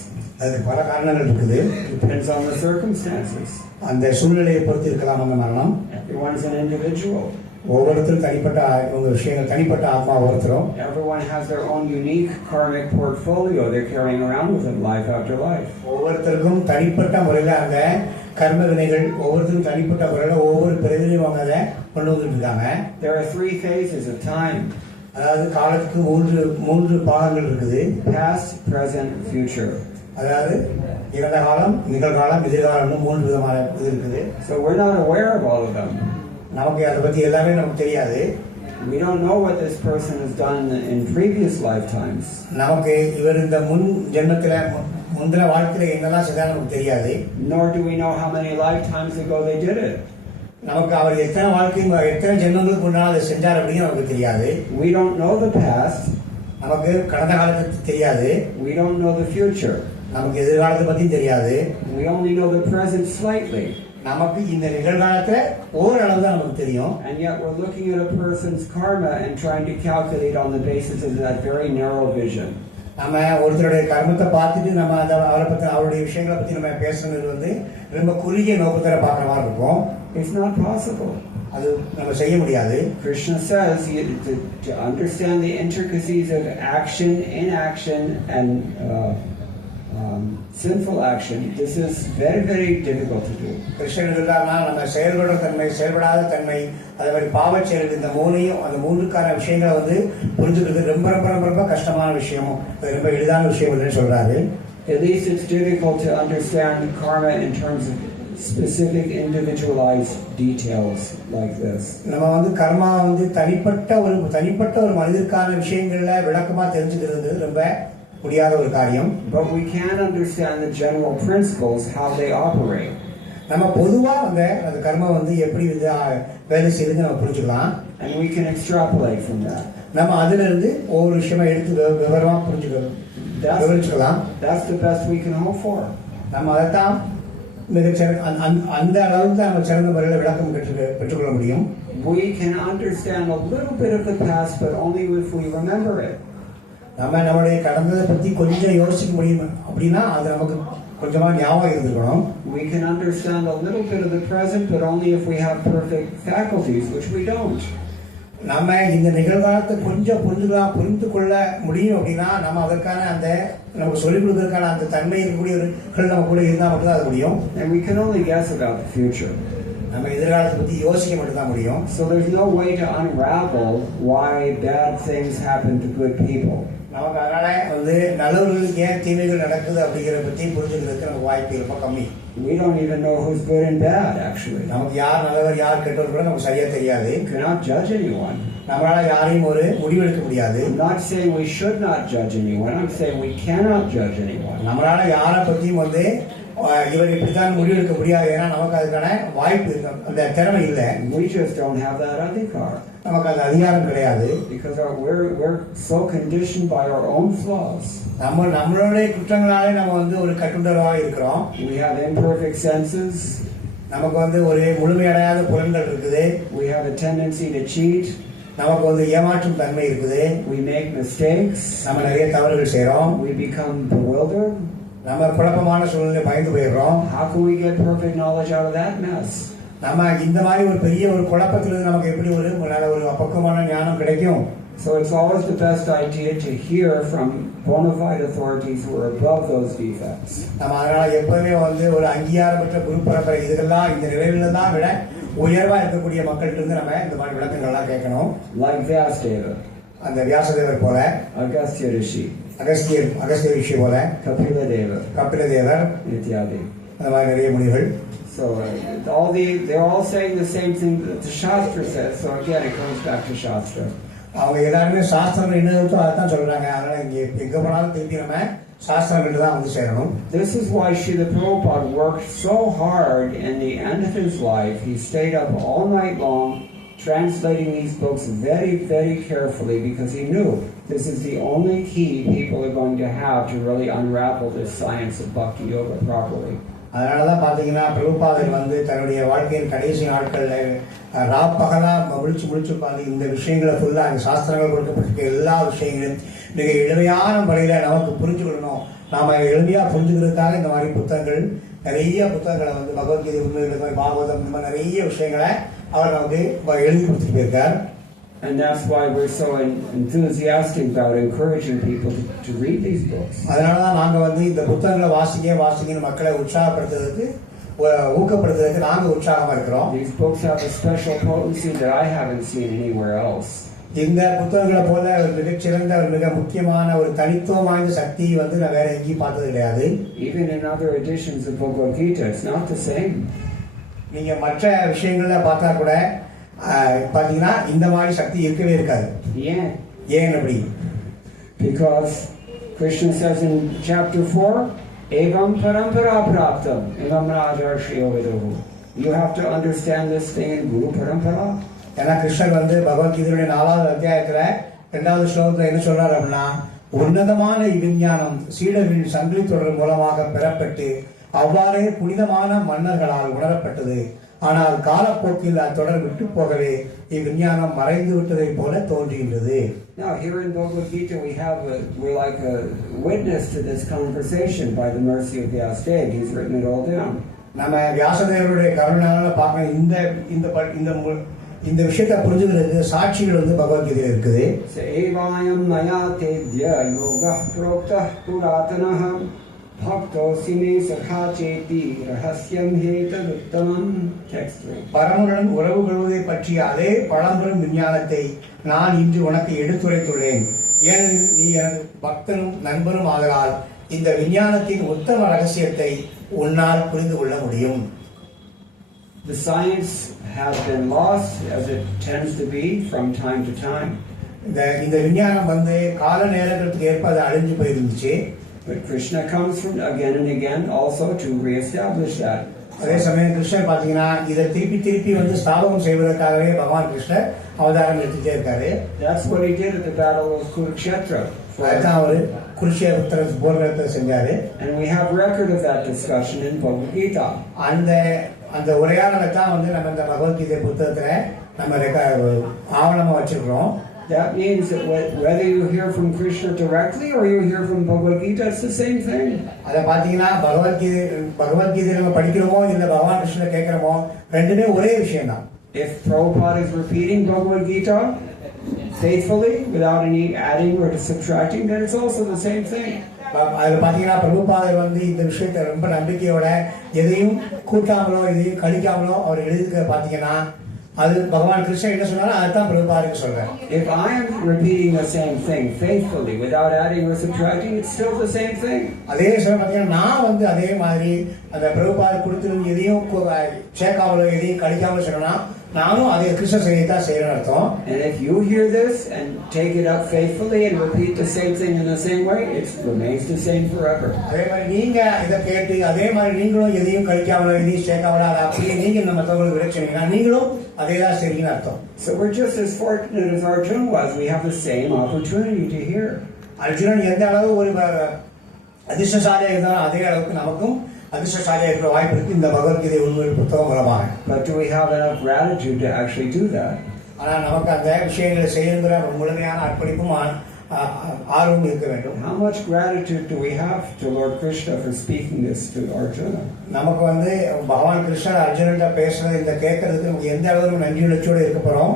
அதுக்கு பல காரணங்கள் இருக்குது. Depends on the circumstances. அந்த சூழ்நிலையை பொறுத்து இருக்கலாம் அந்த மரணம். Everyone's an individual. ஒவ்வொருத்தரும் தனிப்பட்ட இவங்க விஷயங்கள் தனிப்பட்ட ஆத்மா ஒவ்வொருத்தரும். Everyone has their own unique karmic portfolio they're carrying around with them life after life. ஒவ்வொருத்தருக்கும் தனிப்பட்ட முறையில் அந்த கர்ம வினைகள் ஒவ்வொருத்தரும் தனிப்பட்ட முறையில் ஒவ்வொரு பிறவிலையும் அவங்க அதை கொண்டு வந்துட்டு இருக்காங்க. There are 3 phases of time. அதாவது காலத்துக்கு மூன்று பாகங்கள் இருக்குது. Past, present, future. அதாவது இறந்த காலம், நிகழ்காலம், எதிர்காலம்னு 3 விதமான இது இருக்குது. So we're not aware of all of them. நமக்கு அதை பத்தி எல்லாமே நமக்கு தெரியாது. We don't know what this person has done in previous lifetimes. நமக்கு இவர் இந்த முன் ஜென்மத்துல முந்தின வாழ்க்கையில என்னெல்லாம் செய்தாலும் நமக்கு தெரியாது. Nor do we know how many lifetimes ago they did it. நமக்கு அவர் எத்தனை ஜென்மங்களுக்கு முன்னால் அதை செஞ்சார் அப்படின்னு நமக்கு தெரியாது. We don't know the past. நமக்கு கடந்த காலத்தை தெரியாது. We don't know the future. நமக்கு எதிர்காலத்தை பத்தியும் தெரியாது. We only know the present slightly. நமக்கு இந்த நிகழ்காலத்துல ஓரளவு தான் நமக்கு தெரியும். And yet we're looking at a person's karma and trying to calculate on the basis of that very narrow vision. நம்ம ஒருத்தருடைய கர்மத்தை பார்த்துட்டு நம்ம அவரை பத்தி அவருடைய விஷயங்களை பத்தி நம்ம பேசுறது ரொம்ப குறுகிய நோக்கத்தை பார்க்குற மாதிரி இருக்கும். It's not possible. அது நம்ம செய்ய முடியாது. Krishna says to understand the intricacies of action, inaction, and sinful action. This is very, very difficult to do. Krishnan சொல்றாருன்னா நம்ம செயல்படுற தன்மை, செயல்படாத தன்மை, அதே மாதிரி பாவச் செயல், இந்த அந்த மூன்றுக்கான விஷயங்களை புரிஞ்சுக்கிறது ரொம்ப ரொம்ப ரொம்ப ரொம்ப கஷ்டமான விஷயம். அது ரொம்ப எளிதான விஷயம் இல்லைன்னு சொல்றாரு. At least it's difficult to understand karma in terms of specific individualized details like this. நம்ம கர்மா தனிப்பட்ட ஒரு மனிதருக்கான விஷயங்கள்ல விளக்கமா தெரிஞ்சுக்கிறது ரொம்ப முடியாத ஒரு காரியம். But we can understand the general principles how they operate. நம்ம பொதுவா அந்த கர்மா எப்படி வேலை செய்யுதுன்னு நம்ம புரிஞ்சுக்கலாம். And we can extrapolate from that. நம்ம அதுல இருந்து ஒவ்வொரு விஷயமா எடுத்து விவரமா விவரிச்சுக்கலாம். That's the best we can hope for. நம்ம அதைத்தான் அந்த அளவுக்கு தான் நம்ம சிறந்த முறையில் விளக்கம் பெற்றுக்கொள்ள முடியும். We can understand a little bit of the past, but only if we remember it. நம்மளுடைய கடந்ததை பத்தி கொஞ்சம் யோசிக்க முடியும் அப்படின்னா அது நமக்கு கொஞ்சமா ஞாபகம் இருந்திருக்கணும். We can understand a little bit of the present, but only if we have perfect faculties, which we don't. நம்ம இந்த நிகழ்காலத்தை கொஞ்சம் புரிந்து கொள்ள முடியும் அப்படின்னா நம்ம அதற்கான நமக்கு சொல்லிக் கொடுக்கறதுக்கான அந்த தன்மை இருக்கக்கூடியவர்கள் நம்ம கூட இருந்தா மட்டும்தான் அது முடியும். And we can only guess about the future. நம்ம எதிர்காலத்தை பத்தி யோசிக்க மட்டும்தான் முடியும். So there's no way to unravel why bad things happen to good people. நமக்கு அதனால நல்லவர்களுக்கு ஏன் தீமைகள் நடக்குது அப்படிங்கிற பத்தி புரிஞ்சுக்கிறதுக்கு நமக்கு வாய்ப்பு ரொம்ப கம்மி. We don't even know who's good and bad, actually. நமக்கு யார் நல்லவர் யார் கெட்டவர் கூட நமக்கு சரியா தெரியாது. We cannot judge anyone. நம்மளால யாரையும் ஒரு முடிவெடுக்க முடியாது. I'm not saying we should not judge anyone. I'm saying we cannot judge anyone. நம்மளால யாரை பத்தியும் இவர் இப்படித்தான் முடிவெடுக்க முடியாது. ஏன்னா நமக்கு அதுக்கான வாய்ப்பு அந்த திறமை இல்லை. We just don't have that adhikar. நமக்கு அந்த அதிகாரம் கிடையாது. Because we're so conditioned by our own flaws. நம்மளுடைய குற்றங்களாலே நம்ம ஒரு கட்டுண்டராக இருக்கிறோம். We have imperfect senses. நமக்கு ஒரு முழுமையடையாத புலன்கள் இருக்குது. We have a tendency to cheat. நமக்கு ஏமாற்றும் தன்மை இருக்குது. We make mistakes. நம்ம நிறைய தவறுகள் செய்றோம். We become bewildered. நம்ம குழப்பமான சூழ்நிலை பயந்து போயிடுறோம். How can we get perfect knowledge out of that mess? நம்ம இந்த மாதிரி ஒரு பெரிய ஒரு குழப்பத்திலிருந்து நமக்கு எப்படி ஒரு அப்பக்கமான ஞானம் கிடைக்கும்? So it's always the best idea to hear from bona fide authorities who are above those defects. நம்ம அதனால எப்பவுமே ஒரு அங்கீகாரமற்ற குரு பரம்பரை இதெல்லாம் இந்த நிலையில தான் விட உயர்வா இருக்கக்கூடிய மக்கள்கிட்ட இருந்து நம்ம இந்த மாதிரி விளக்கங்கள்லாம் கேட்கணும். Like Vyasdeva, அந்த வியாசதேவர் போல, Agastya Rishi, அகஸ்திய ரிஷி போல, Kapila Deva, கபிலதேவர், Ityadi. அந்த மாதிரி நிறைய முனிகள். So they're all saying the same thing that the Shastra says. So again, it comes back to Shastra. அவங்க எல்லாருமே சாஸ்திரம் என்ன இருக்கோ அதான் சொல்றாங்க. அதனால இங்க எங்க போனாலும் திருப்பி நம்ம சாஸ்திரங்கள் தான் வந்து சேரணும். This is why Srila Prabhupada worked so hard in the end of his life. He stayed up all night long translating these books very, very carefully because he knew this is the only key people are going to have to really unravel this science of Bhakti Yoga properly. அதனாலதான் பாத்தீங்கன்னா பிரபுபாதர் வந்து தன்னுடைய வாழ்க்கையின் கடைசி நாட்கள்ல ராப்பகலா முடிச்சு உட்காந்து இந்த விஷயங்களை ஃபுல்லா அந்த சாஸ்திரங்கள் கொடுக்கப்பட்டிருக்க எல்லா விஷயங்களும் மிக எளிமையான முறையில நமக்கு புரிஞ்சுக்கணும். நாம எளிமையா புரிஞ்சுக்கிறதுக்காக இந்த மாதிரி புத்தகங்கள் நிறைய புத்தகங்களை வந்து பகவத்கீதை, உண்மை பாகவதம், இந்த மாதிரி நிறைய விஷயங்களை அவர் நமக்கு எழுதி கொடுத்துட்டு போயிருக்கார். And that's why we're so enthusiastic about encouraging people to read these books. அதனாலதான் நாங்க வந்து இந்த புத்தகங்களை வாசிங்கன்னு மக்களை உற்சாகப்படுத்துறதுக்கு, ஊக்கப்படுத்துறதுக்கு நாங்க உற்சாகமா இருக்கிறோம். These books have a special potency that I haven't seen anywhere else. இந்த புத்தகங்களை போல ஒரு மிகச்சிறந்த ஒரு மிக முக்கியமான ஒரு தனித்துவம் வாய்ந்த சக்தி வந்து நான் வேற எங்கேயும் பார்த்தது கிடையாது. Even in other editions of Bhagavad Gita, it's not the same. நீங்க மற்ற விஷயங்கள்ல பார்த்தா கூட பாத்தீங்கன்னா இந்த மாதிரி சக்தி இருக்கவே இருக்காது. ஏன் அப்படி? Because Krishna says in chapter 4, Evam parampara praptam evam rajarshyo viduhu. You have to understand this thing in Guru Parampara. ஏன்னா கிருஷ்ணர் வந்து பகவத்கீதையுடைய 4வது அத்தியாயத்துல 2வது ஸ்லோகத்துல என்ன சொல்றாரு அப்படின்னா, உன்னதமான விஞ்ஞானம் சீடர்களின் சங்கிலி தொடர் மூலமாக பெறப்பட்டு அவ்வாறே புனிதமான மன்னர்களால் உணரப்பட்டது. ஆனால் காலப்போக்கில் அத்தொடர் விட்டு போகவே இவ்விஞ்ஞானம் மறைந்து விட்டதை போல தோன்றுகின்றது. Now here in Bhagavad Gita we're like a witness to this conversation by the mercy of Vyasadeva. He's written it all down. நம்ம வியாசதேவருடைய கருணையால பார்க்க இந்த விஷயத்தை புரிஞ்சுக்கிறதுக்கு சாட்சிகள் வந்து பகவத்கீதையில இருக்குது. சேவாயம் மயா தேத்ய யோகः ப்ரோக்தः புராதனः பக்தோசிமே சகா சேதி ரஹஸ்யம் ஹேததுத்தமம். பரமனுடன் உறவு கொள்வதை பற்றிய அதே பழம்பெரும் விஞ்ஞானத்தை நான் இன்று உனக்கு எடுத்துரைத்துள்ளேன். ஏனெனில் நீ எனது பக்தனும் நண்பரும் ஆதலால் இந்த விஞ்ஞானத்தின் உத்தம ரகசியத்தை உன்னால் புரிந்து கொள்ள முடியும். The science has been lost as it tends to be from time to time. இந்த விஞ்ஞானம் வந்து கால நேரங்களுக்கு ஏற்ப அது அழிஞ்சு போயிருந்துச்சு. But Krishna comes from again and again also to reestablish that. அதே சமயம் கிருஷ்ணர் பாத்தீங்கன்னா இதை திருப்பி வந்து ஸ்தாபனம் செய்வதற்காகவே பகவான் கிருஷ்ணர் அவதாரம் எடுத்துட்டே இருக்காரு. That's what he did at the battle of Kurukshetra. அதான் அவரு குருஷேத்திர போர்க்களத்தை செஞ்சாரு. And we have record of that discussion in Bhagavad Gita. அந்த உரையாடலை தான் வந்து நம்ம இந்த பகவத்கீதை புத்தகத்துல நம்ம ஆவணமா வச்சிருக்கிறோம். That means that whether you hear from Krishna directly or you hear from Bhagavad Gita, it's the same thing. அத பாத்தீங்கன்னா பகவத்கீதை நம்ம படிக்கிறோமோ இல்ல பகவான் கிருஷ்ணரை கேட்கிறோமோ ரெண்டுமே ஒரே விஷயம் தான். If Prabhupada is repeating Bhagavad Gita faithfully without any adding or subtracting, then it's also the same thing. அதுல பாத்தீங்கன்னா பிரபுபாதர் வந்து இந்த விஷயத்தை ரொம்ப நம்பிக்கையோட எதையும் கூட்டாமலோ எதையும் கழிக்காமலோ அவர் எழுதிக்க பாத்தீங்கன்னா அது பகவான் கிருஷ்ணர் என்ன சொன்னாலும் அதுதான் பிரபுபாதருக்கு சொல்றாரு. If I am repeating the same thing faithfully without adding or subtracting, it's still the same thing. அதே சமயம் பாத்தீங்கன்னா நான் வந்து அதே மாதிரி அந்த பிரபுபாதர் கொடுத்து எதையும் சேர்க்காமலோ எதையும் கழிக்காமலோ சொன்னா நானும் அதே கிருஷ்ண செய்யத்தான் செய்யறேன்னு அர்த்தம். And if you hear this and take it up faithfully and repeat the same thing in the same way, it remains the same forever. அதே மாதிரி நீங்க இதை கேட்டு அதே மாதிரி நீங்களும் எதையும் கழிக்காமலோ எதையும் சேர்க்காமலோ அதை அப்படியே நீங்க இந்த மற்றவங்களுக்கு விளக்குனீங்கன்னா நீங்களும் அதே தான் சரின்னு அர்த்தம். So we're just as fortunate as Arjuna was. We have the same opportunity to hear. Arjunan எந்த அளவு ஒரு அதிர்ஷ்டசாலியா இருந்தாலும் அதே அளவுக்கு நமக்கும் அதிர்ஷ்டசாலியா இருக்கிற வாய்ப்பு இருக்கு இந்த பகவத்கீதை உண்மை புத்தகம் மூலமாக. But do we have enough gratitude to actually do that? ஆனா நமக்கு அந்த விஷயங்களை செய்யணுங்கிற முழுமையான அர்ப்பணிப்பும் ஆர்வம் இருக்க வேண்டும். How much gratitude do we have to Lord Krishna for speaking this to Arjuna? நமக்கு வந்து பகவான் கிருஷ்ணர் அர்ஜுனன்ட்ட பேசுறது இந்த கேட்கறதுக்கு நமக்கு எந்த அளவு நன்றி உணர்ச்சியோட இருக்க போறோம்.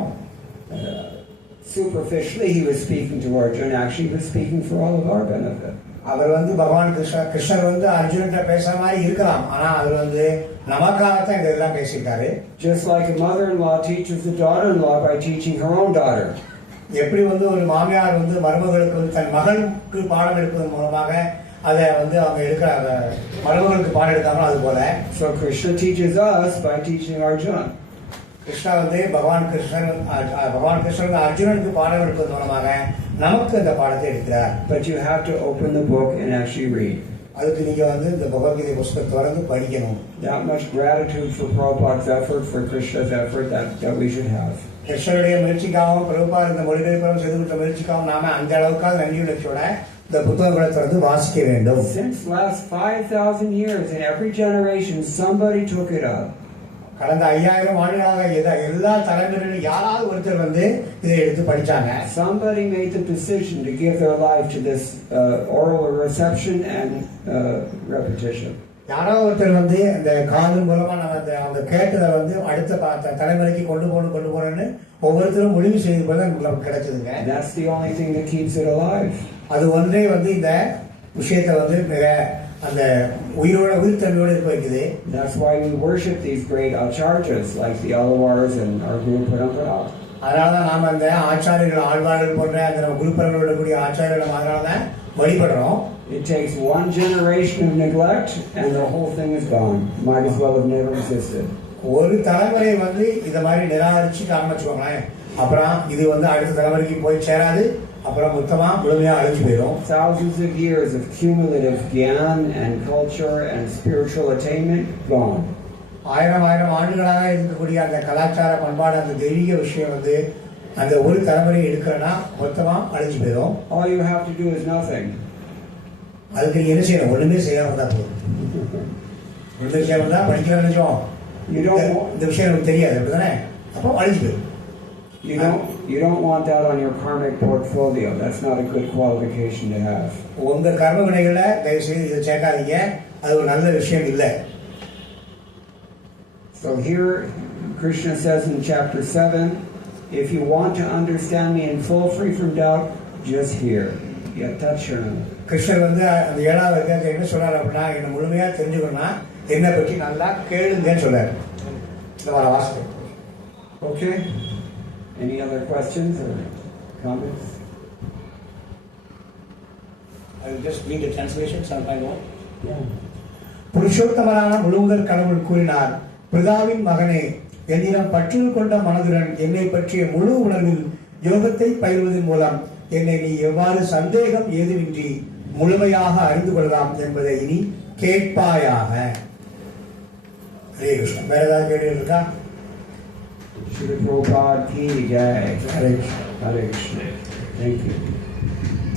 Superficially he was speaking to Arjuna. Actually he was speaking for all of our benefit. அவர் வந்து பகவான் கிருஷ்ணர் வந்து அர்ஜுனன்ட்ட பேசுற மாதிரி இருக்கலாம். ஆனா அவர் வந்து நமக்காகத்தான் இதெல்லாம் பேசிட்டாரு. Just like a mother-in-law teaches the daughter-in-law by teaching her own daughter. எப்படி வந்து ஒரு மாமியார் வந்து மருமகளுக்கு வந்து தன் மகளுக்கு பாடம் எடுப்பதன் மூலமாக அதை வந்து அவங்க எடுக்கிறாங்க, மருமகளுக்கு பாடம் எடுக்காம அது போல. So Krishna teaches us by teaching Arjuna. Krishna வந்து பகவான் கிருஷ்ணன் வந்து அர்ஜுனனுக்கு பாடம் எடுப்பதன் மூலமாக நமக்கு அந்த பாடத்தை எடுக்கிறார். But you have to open the book and actually read. அதுக்கு நீங்க வந்து இந்த பகவத்கீதை புஸ்தகத்தை தொடர்ந்து படிக்கணும். That much gratitude for Prabhupada's effort, for Krishna's effort that we should have. கிருஷ்ணருடைய முயற்சிக்காகவும் பிரபுபாத் இந்த மொழிபெயர்ப்பும் செய்து கொடுத்த முயற்சிக்காகவும் நாம அந்த அளவுக்காக நன்றியுணர்ச்சியோட இந்த புத்தகங்களை தொடர்ந்து வாசிக்க வேண்டும். Since last 5,000 years, in every generation, somebody took it up. கடந்த 5000 ஆண்டுகளாக எல்லா தலைமுறையிலும் யாராவது ஒருத்தர் வந்து இதை எடுத்து படிச்சாங்க. Somebody made the decision to give their life to this oral reception and repetition. யாராவது ஒருத்தர் வந்து இந்த காது மூலமா நம்ம அவங்க கேட்டதை வந்து அடுத்த தலைமுறைக்கு கொண்டு போகணும்னு ஒவ்வொருத்தரும் முடிவு செய்து போது நமக்கு கிடைச்சதுங்க. That's the only thing that keeps it alive. அது ஒன்றே வந்து இந்த விஷயத்தை வந்து மிக அந்த உயிர்த்தன்மையோடு இருக்க வைக்குது. That's why we worship these great acharyas like the Alawars and our Guru Parampara. அதனாலதான் நாம அந்த ஆச்சாரியர்கள் ஆழ்வார்கள் போன்ற அந்த நம்ம குரு பரம்பரையோட கூடிய ஆச்சாரியர்கள் அதனாலதான் வழிபடுறோம். It takes one generation of neglect and the whole thing is gone. Might as well have never existed. ஒரு தலைமுறை வந்து இத மாதிரி நிராகரிச்சு ஆரம்பிச்சுக்கோங்களேன், அப்புறம் இது வந்து அடுத்த தலைமுறைக்கு போய் சேராது, அப்புறம் மொத்தமா முழுமையா அழிஞ்சு போயிடும். Thousands of years of cumulative gyan and culture and spiritual attainment gone. ஆயிரம் ஆண்டுகளாக இருக்கக்கூடிய அந்த கலாச்சார பண்பாடு அந்த தெய்வீக விஷயம் வந்து அந்த ஒரு தலைமுறை எடுக்கிறனா மொத்தமா அழிஞ்சு போயிடும். All you have to do is nothing. அதுக்கு நீங்க என்ன செய்யணும்? ஒண்ணுமே செய்யாம தான் போதும். ஒண்ணுமே செய்யாம தான் படிக்கிற நினைச்சோம் இந்த விஷயம் நமக்கு தெரியாது அப்படிதானே, அப்போ அழிஞ்சு போயிடும். You don't want that on your karmic portfolio. That's not a good qualification to have. உங்க கர்ம வினைகளை தயவு செய்து இதை சேர்க்காதீங்க, அது ஒரு நல்ல விஷயம் இல்லை. So here Krishna says in chapter 7, if you want to understand me in full, free from doubt, just hear. கிருஷ்ணர் வந்து அந்த 7வது அத்தியாயத்துல என்ன சொல்றாரு அப்படின்னா, என்ன முழுமையா தெரிஞ்சுக்கணும்னா என்னை பற்றி நல்லா கேளுங்கன்னு சொல்றாரு. இந்த வர வாசகம். Okay. Any other questions or comments? I will just read the translation sometime more. புருஷோத்தமரான முழுமுதற் கடவுள் கூறினார், பிதாவின் மகனே, என்னிடம் பற்று கொண்ட மனதுடன் என்னை பற்றிய முழு உணர்வில் யோகத்தை பயில்வதன் மூலம் என்னை நீ எவ்வாறு சந்தேகம் ஏதுமின்றி முழுமையாக அறிந்து கொள்ளலாம் என்பதை இனி கேட்பாயாக. ஹரே கிருஷ்ணா. வேற ஏதாவது கேள்வி இருக்கா? Shri Prabhupada ki jai. Hare Krishna. Thank you.